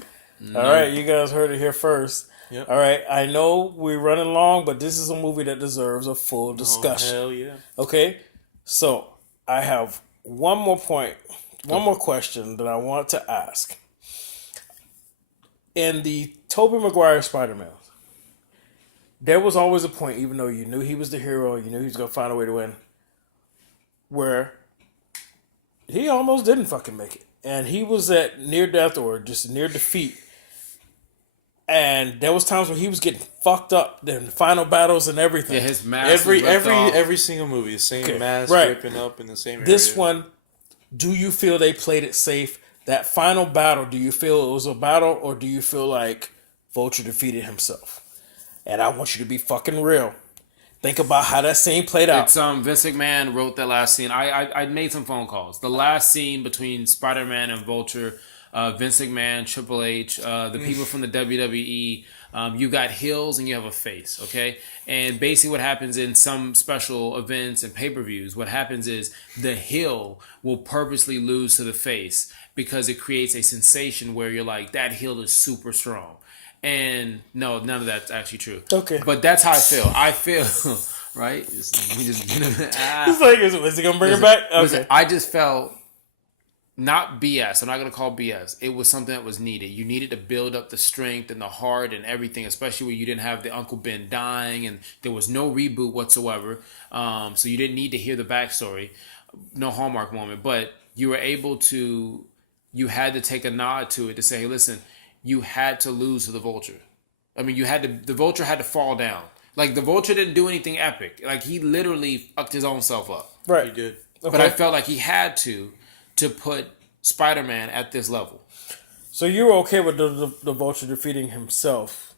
All right, you guys heard it here first. Yep. All right, I know we're running long, but this is a movie that deserves a full discussion. Hell yeah. Okay, so I have one more question that I want to ask. In the Tobey Maguire Spider-Man, there was always a point, even though you knew he was the hero, you knew he was going to find a way to win, where he almost didn't fucking make it. And he was at near death or just near defeat. And there was times when he was getting fucked up in the final battles and everything. Yeah, his mask every single movie, the same mask ripping up in the same area. This one, do you feel they played it safe? That final battle, do you feel it was a battle, or do you feel like Vulture defeated himself? And I want you to be fucking real. Think about how that scene played out. It's Vince McMahon wrote that last scene. I made some phone calls. The last scene between Spider-Man and Vulture, Vince McMahon, Triple H, the people from the WWE. You got heels and you have a face, okay? And basically what happens in some special events and pay-per-views, what happens is the heel will purposely lose to the face because it creates a sensation where you're like, that heel is super strong. And no, none of that's actually true. Okay. But that's how I feel. I feel, right? It's like, is he going to bring it back? Okay. Listen, I just felt not BS. I'm not going to call BS. It was something that was needed. You needed to build up the strength and the heart and everything, especially when you didn't have the Uncle Ben dying and there was no reboot whatsoever. So you didn't need to hear the backstory. No Hallmark moment. But you were able to, you had to take a nod to it to say, hey, listen, you had to lose to the Vulture. I mean, the Vulture had to fall down. Like, the Vulture didn't do anything epic. Like, he literally fucked his own self up. Right. He did. Okay. But I felt like he had to put Spider-Man at this level. So you were okay with the Vulture defeating himself?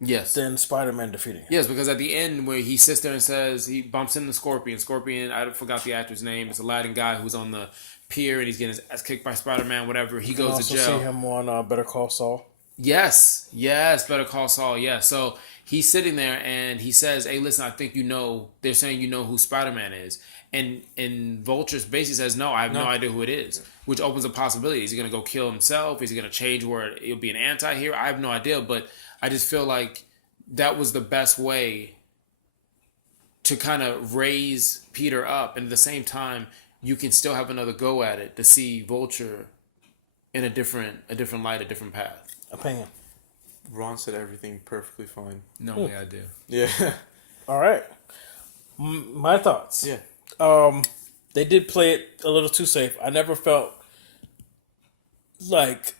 Yes. Than Spider-Man defeating him? Yes, because at the end where he sits there and says, he bumps into Scorpion. Scorpion, I forgot the actor's name. It's a Latin guy who's on the pier and he's getting his ass kicked by Spider-Man, whatever. He goes to jail. You also see him on Better Call Saul? Yes, Better Call Saul, yes. So He's sitting there and he says, "Hey, listen, I think they're saying who Spider-Man is." And Vulture basically says, "No, I have no idea who it is," which opens a possibility. Is he going to go kill himself? Is he going to change where it'll be an anti-hero? I have no idea, but I just feel like that was the best way to kind of raise Peter up, and at the same time, you can still have another go at it to see Vulture in a different light, a different path. Opinion. Ron said everything perfectly fine. No way I do. Yeah. All right. My thoughts. Yeah. They did play it a little too safe. I never felt like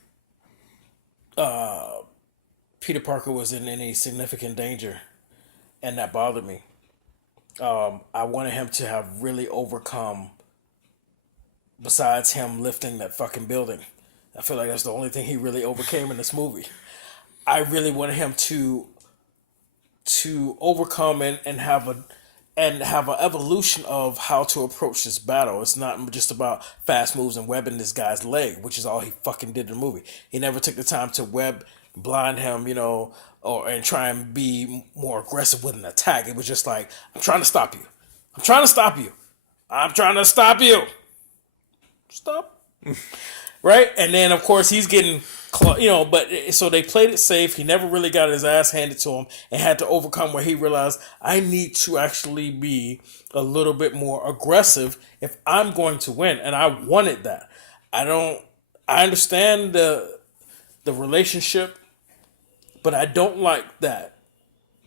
Peter Parker was in any significant danger, and that bothered me. I wanted him to have really overcome, besides him lifting that fucking building. I feel like that's the only thing he really overcame in this movie. I really wanted him to overcome and have an evolution of how to approach this battle. It's not just about fast moves and webbing this guy's leg, which is all he fucking did in the movie. He never took the time to blind him, and try and be more aggressive with an attack. It was just like, I'm trying to stop you. I'm trying to stop you. I'm trying to stop you. Stop. Right? And then, of course, he's getting, but so they played it safe. He never really got his ass handed to him and had to overcome where he realized, I need to actually be a little bit more aggressive if I'm going to win. And I wanted that. I understand the relationship, but I don't like that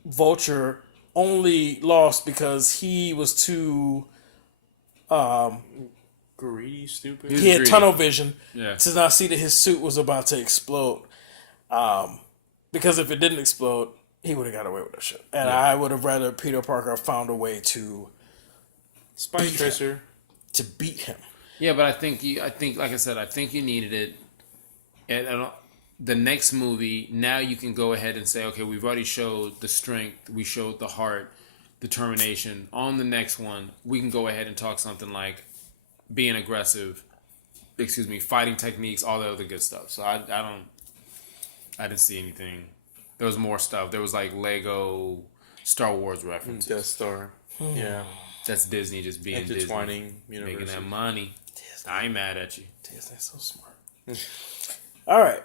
Vulture only lost because he was too Greedy, stupid. he had greedy. tunnel vision Yeah. to not see that his suit was about to explode. Because if it didn't explode, he would have got away with that shit. And I would have rather Peter Parker found a way to Spike Tracer. beat him. Yeah, but I think, like I said, I think you needed it. And the next movie, now you can go ahead and say, okay, we've already showed the strength, we showed the heart, determination. On the next one, we can go ahead and talk something like being aggressive, fighting techniques, all the other good stuff. So I didn't see anything. There was more stuff. There was like Lego Star Wars references. Death Star. Yeah. That's Disney just being Intertwining Disney, making universes. that money. I ain't mad at you. Disney's so smart. All right.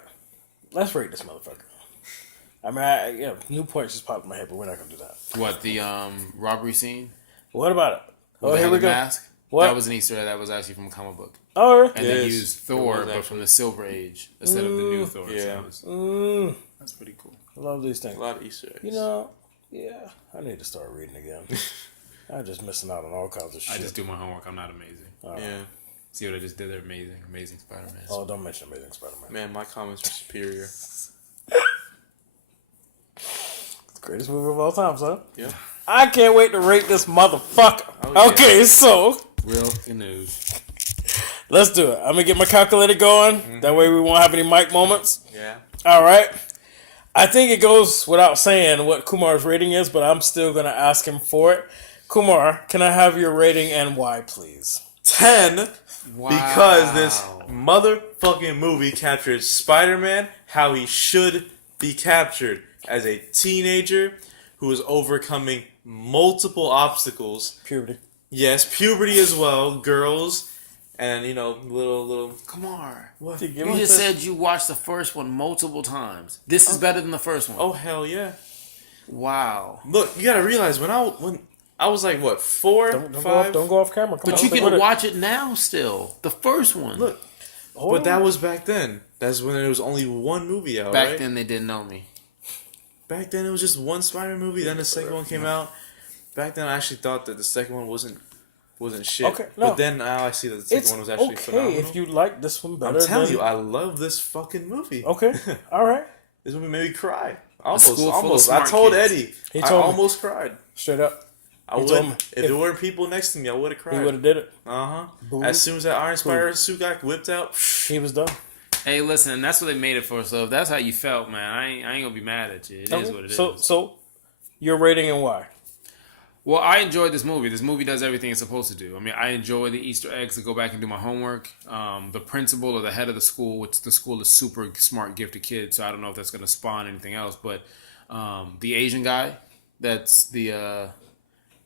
Let's rate this motherfucker. I mean, new points just popped in my head, but we're not going to do that. What, the robbery scene? What about it? With Here the we go. Mask? What? That was an Easter egg. That was actually from a comic book. Oh, really? And they Yes. used Thor, It was but from the Silver Age instead of the new Thor. Yeah. So that's pretty cool. I love these things. A lot of Easter eggs. Yeah, I need to start reading again. I'm just missing out on all kinds of shit. I just do my homework. I'm not amazing. Yeah. See what I just did there? Amazing. Amazing Spider-Man. Oh, don't mention Amazing Spider-Man. Man, my comments were superior. Greatest movie of all time, son. Yeah. I can't wait to rate this motherfucker. Oh, yeah. Okay, so Real news. let's do it. I'm gonna get my calculator going. That way we won't have any mic moments. Yeah. All right. I think it goes without saying what Kumar's rating is, but I'm still gonna ask him for it. Kumar, can I have your rating and why, please? 10 because this motherfucking movie captured Spider-Man how he should be captured as a teenager who is overcoming multiple obstacles. Puberty. Yes, puberty as well, girls, and little. Kumar, What? you just said you watched the first one multiple times. This is better than the first one. Oh hell yeah! Wow. Look, you gotta realize when I was like what 4, Don't 5. go off camera. Come But on, you stick can with it. watch it now still. The first one. Look, but that was back then. That's when there was only one movie out. Back right? then they didn't know me. Back then it was just one Spider-Man movie. Then the second one came out. Back then I actually thought that the second one wasn't shit. Okay, no. But then now I see that the second It's one was actually okay phenomenal. if you like this one better. I'm telling than... you, I love this fucking movie. Okay, all right. This movie made me cry. school full of Almost. smart I told kids. Eddie. He I told me. almost cried. Straight up, I He would. told me. If there weren't people next to me, I would have he cried. would have did it. As soon as that Iron Spider suit got whipped out, He was done. Hey, listen, that's what they made it for. So if that's how you felt, man, I ain't gonna be mad at you. It is what it is. So, your rating and why? Well, I enjoyed this movie. This movie does everything it's supposed to do. I mean, I enjoy the Easter eggs to go back and do my homework. The principal or the head of the school, which the school is super smart, gifted kids, so I don't know if that's going to spawn anything else. But The Asian guy, that's the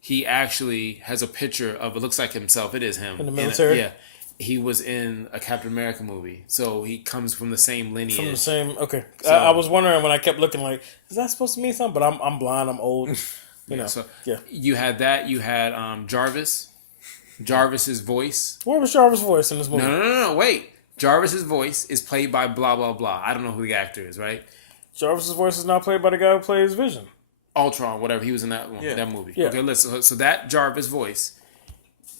he actually has a picture of, it looks like himself. It is him In the military? Yeah, he was in a Captain America movie, so he comes from the same lineage. From the same. Okay, So- I was wondering when I kept looking like, is that supposed to mean something? But I'm blind. I'm old. You know. So Yeah. you had that. You had Jarvis. Jarvis's voice. Where was Jarvis' voice in this movie? No. Wait. Jarvis's voice is played by blah blah blah. I don't know who the actor is. Right. Jarvis' voice is not played by the guy who plays Vision. Ultron, whatever. He was in that one, Yeah. that movie. Yeah. Okay, listen. So that Jarvis voice,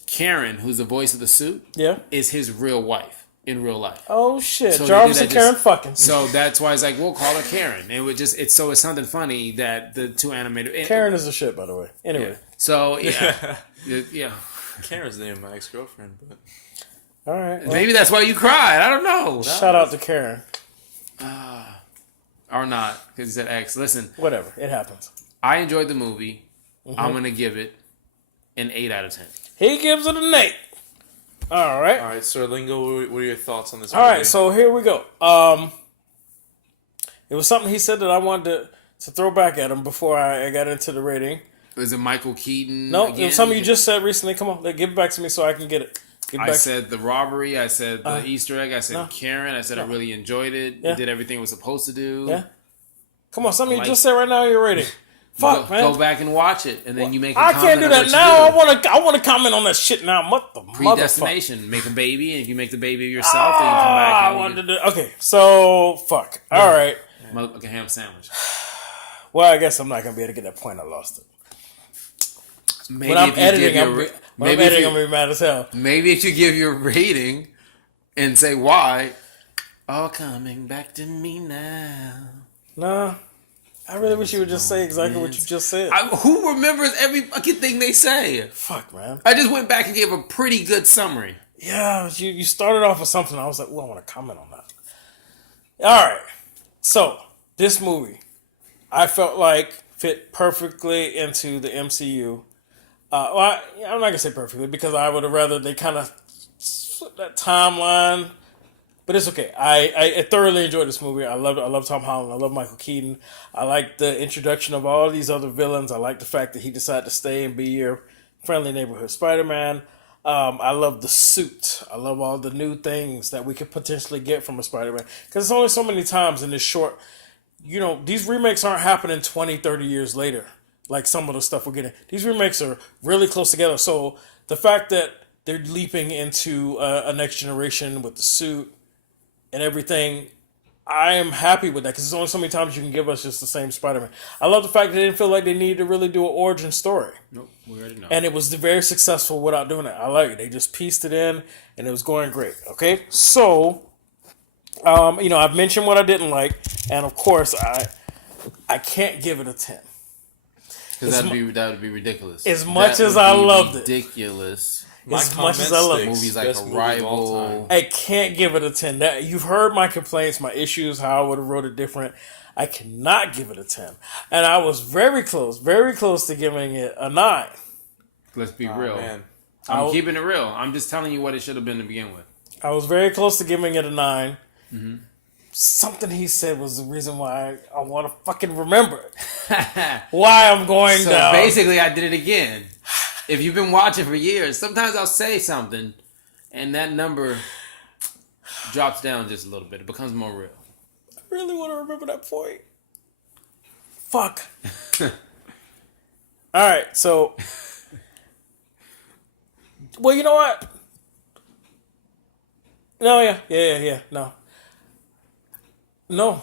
Karen, who's the voice of the suit, Yeah. is his real wife in real life. Oh shit! So they Jarvis did and that Karen just- fucking. So that's why it's like, we'll call her Karen. It would just, it's something funny that the two animated. Karen is the shit, by the way. Anyway, Yeah. So yeah, yeah. Karen's name, my ex-girlfriend, but all right. Well, Maybe that's why you cried. I don't know. shout out to Karen. Or not, because he said X. Listen, Whatever, it happens. I enjoyed the movie. Mm-hmm. I'm gonna give it an 8 out of 10. He gives it an 8. All right. all right, Sir Lingo, what are your thoughts on this? All movie? right, so here we go. It was something he said that I wanted to throw back at him before I got into the rating. Was it Michael Keaton? No, it again? was something you just said recently. Come on, give it back to me so I can get it. Give it I back. said the robbery. I said the Easter egg. I said no. Karen. I said I really enjoyed it. Yeah. It did everything it was supposed to do. Yeah. Come on, something Like- you just said right now. You're rating. Fuck, go, man. Go back and watch it, and then you make. I can't do that now. I want to comment on that shit now. What the motherfucker? Predestination. Make a baby, and if you make the baby yourself, then you come back. I And wanted to. Okay, so fuck. All right. like a ham sandwich. Well, I guess I'm not gonna be able to get that point. I lost it. Maybe When I'm if you editing, give I'm your- I'm maybe if editing. you- I'm gonna be mad as hell. Maybe if you give your rating and say why, all coming back to me now. Nah, I really wish you would just say exactly what you just said. Who remembers every fucking thing they say? Fuck, man. I just went back and gave a pretty good summary. Yeah, you started off with something. I was like, well, I want to comment on that. All right. So, this movie, I felt like fit perfectly into the MCU. I'm not going to say perfectly because I would have rather they kind of split that timeline. But it's okay. I thoroughly enjoyed this movie. I love Tom Holland. I love Michael Keaton. I like the introduction of all these other villains. I like the fact that he decided to stay and be your friendly neighborhood Spider-Man. I love the suit. I love all the new things that we could potentially get from a Spider-Man. Because it's only so many times in this short, these remakes aren't happening 20, 30 years later. Like some of the stuff we're getting. These remakes are really close together. So the fact that they're leaping into a next generation with the suit and everything, I am happy with that. Because there's only so many times you can give us just the same Spider-Man. I love the fact that they didn't feel like they needed to really do an origin story. Nope, we already know. And it was very successful without doing it. I like it. They just pieced it in, and it was going great. Okay, so, I've mentioned what I didn't like, and of course, I can't give it a 10. Because that would be ridiculous. As much That as would I be loved it. ridiculous. My As much as I love comment Movies sticks, like best movie of all Arrival. time. I can't give it a 10. You've heard my complaints, my issues, how I would have wrote it different. I cannot give it a 10. And I was very close to giving it a 9. Let's be Oh, real. man. I'm keeping it real. I'm just telling you what it should have been to begin with. I was very close to giving it a 9. Mm-hmm. Something he said was the reason why I want to fucking remember it. Why I'm going So down. basically, I did it again. If you've been watching for years, sometimes I'll say something, and that number drops down just a little bit. It becomes more real. I really want to remember that point. Fuck. All right, so. Well, you know what? No, yeah, no. No.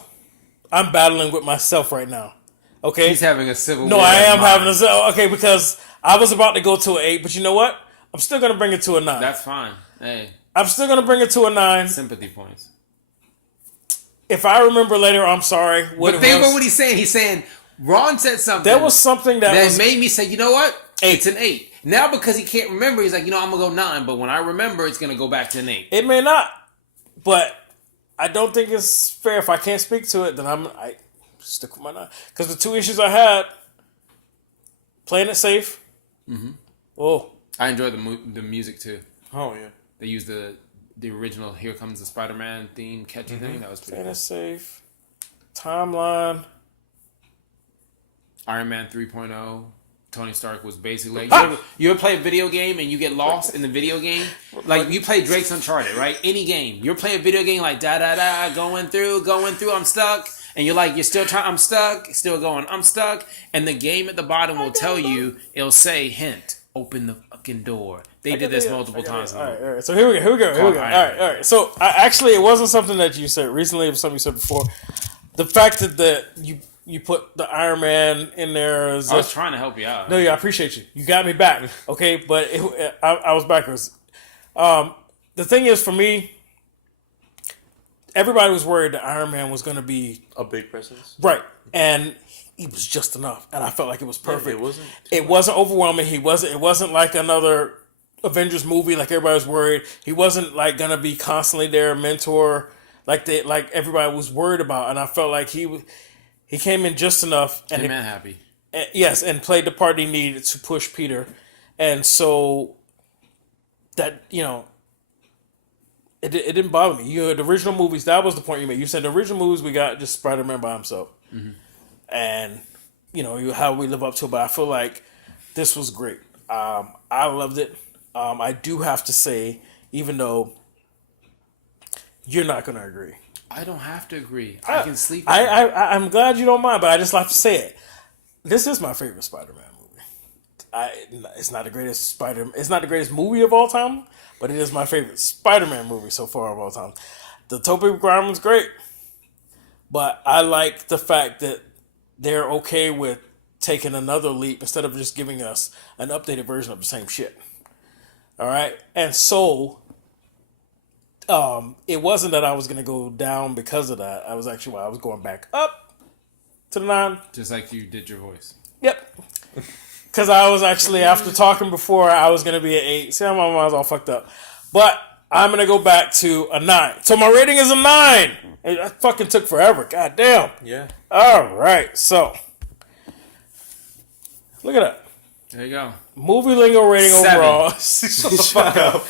I'm battling with myself right now. Okay? He's having a civil No, war. I am of mind. having a. Okay, because I was about to go to an 8, but you know what? I'm still going to bring it to a 9. That's fine. Hey, I'm still going to bring it to a 9. sympathy points. If I remember later, I'm sorry. But think about what he's saying. He's saying Ron said something. There was something that made me say, you know what? It's an 8. Now because he can't remember, he's like, I'm gonna go 9. But when I remember, it's gonna go back to an 8. It may not, but I don't think it's fair. If I can't speak to it, then I stick with my 9. Because the two issues I had, playing it safe. Mm-hmm. Oh, I enjoyed the music too. Oh yeah. They used the original "Here Comes the Spider-Man" theme, catchy thing. That was pretty playing cool. it safe. Timeline. Iron Man 3.0. Tony Stark was basically like, you ever play a video game and you get lost in the video game? Like, you play Drake's Uncharted, right? Any game. You're playing a video game like, da-da-da, going through, I'm stuck. And you're like, you're still trying, I'm stuck, still going, I'm stuck. And the game at the bottom will tell you, it'll say, hint, open the fucking door. They did this multiple times. All right. So here we go. All right. So actually, it wasn't something that you said recently. It was something you said before. The fact that you put the Iron Man in there. I was trying to help you out. No, yeah, I appreciate you. You got me back. Okay, but I was backwards. The thing is, for me, everybody was worried that Iron Man was going to be A big presence. right, and he was just enough, and I felt like it was perfect. Yeah, it wasn't overwhelming. It wasn't like another Avengers movie like everybody was worried. He wasn't like going to be constantly their mentor like everybody was worried about, and I felt like he came in just enough and happy. Yes, and played the part he needed to push Peter. And so that, it didn't bother me. The original movies, that was the point you made. You said the original movies, we got just Spider-Man by himself. Mm-hmm. And, how we live up to it. But I feel like this was great. I loved it. I do have to say, even though you're not going to agree. I don't have to agree. I can sleep. I'm glad you don't mind, but I just like to say it. This is my favorite Spider-Man movie. It's not the greatest movie of all time, but it is my favorite Spider-Man movie so far of all time. The Tobey Maguire's great, but I like the fact that they're okay with taking another leap instead of just giving us an updated version of the same shit. All right, and so. It wasn't that I was going to go down because of that. I was going back up to the 9. Just like you did your voice. Yep. Because I was actually, after talking before, I was going to be at 8. See how my mind's all fucked up. But I'm going to go back to a 9. So my rating is a 9. It fucking took forever. God damn. Yeah. All right. So, look at that. There you go. Movie Lingo rating 7. overall. Shut the fuck up.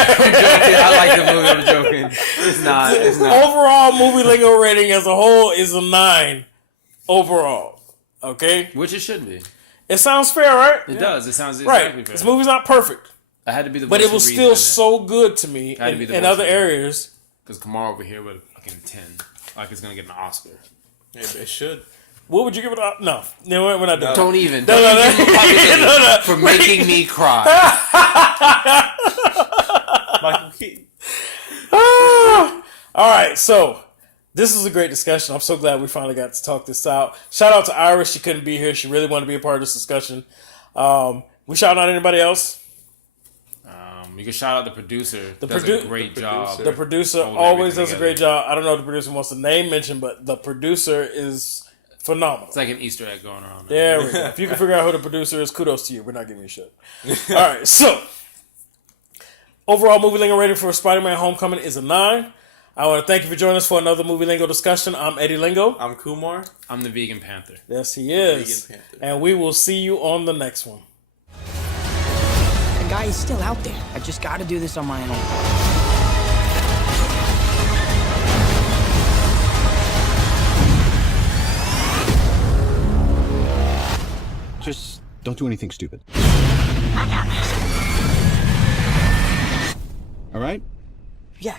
I like the movie. I'm joking. It's not. Overall, Movie Lingo rating as a whole is a 9 overall. Okay? Which it should be. It sounds fair, right? It does. It sounds exactly fair. This movie's not perfect. I had to be the voice but it of was reason still in so good to me in other areas. Because Kamar over here with a fucking 10. Like it's going to get an Oscar. It should. What would you give it up? No, we're not doing Don't even. No. For making me cry. Michael Keaton. All right, so this is a great discussion. I'm so glad we finally got to talk this out. Shout out to Iris. She couldn't be here. She really wanted to be a part of this discussion. We shout out anybody else? You can shout out the producer. Does a great job. The producer always does a great job. I don't know if the producer wants the name mentioned, but the producer is phenomenal. It's like an Easter egg going around. There we go. If you can figure out who the producer is, kudos to you. We're not giving you shit. All right, so overall Movie Lingo rating for Spider-Man Homecoming is a 9. I want to thank you for joining us for another Movie Lingo discussion. I'm Eddie Lingo. I'm Kumar. I'm the Vegan Panther. Yes, he is. And we will see you on the next one. The guy is still out there. I just got to do this on my own. Just don't do anything stupid. I got this. All right? Yeah.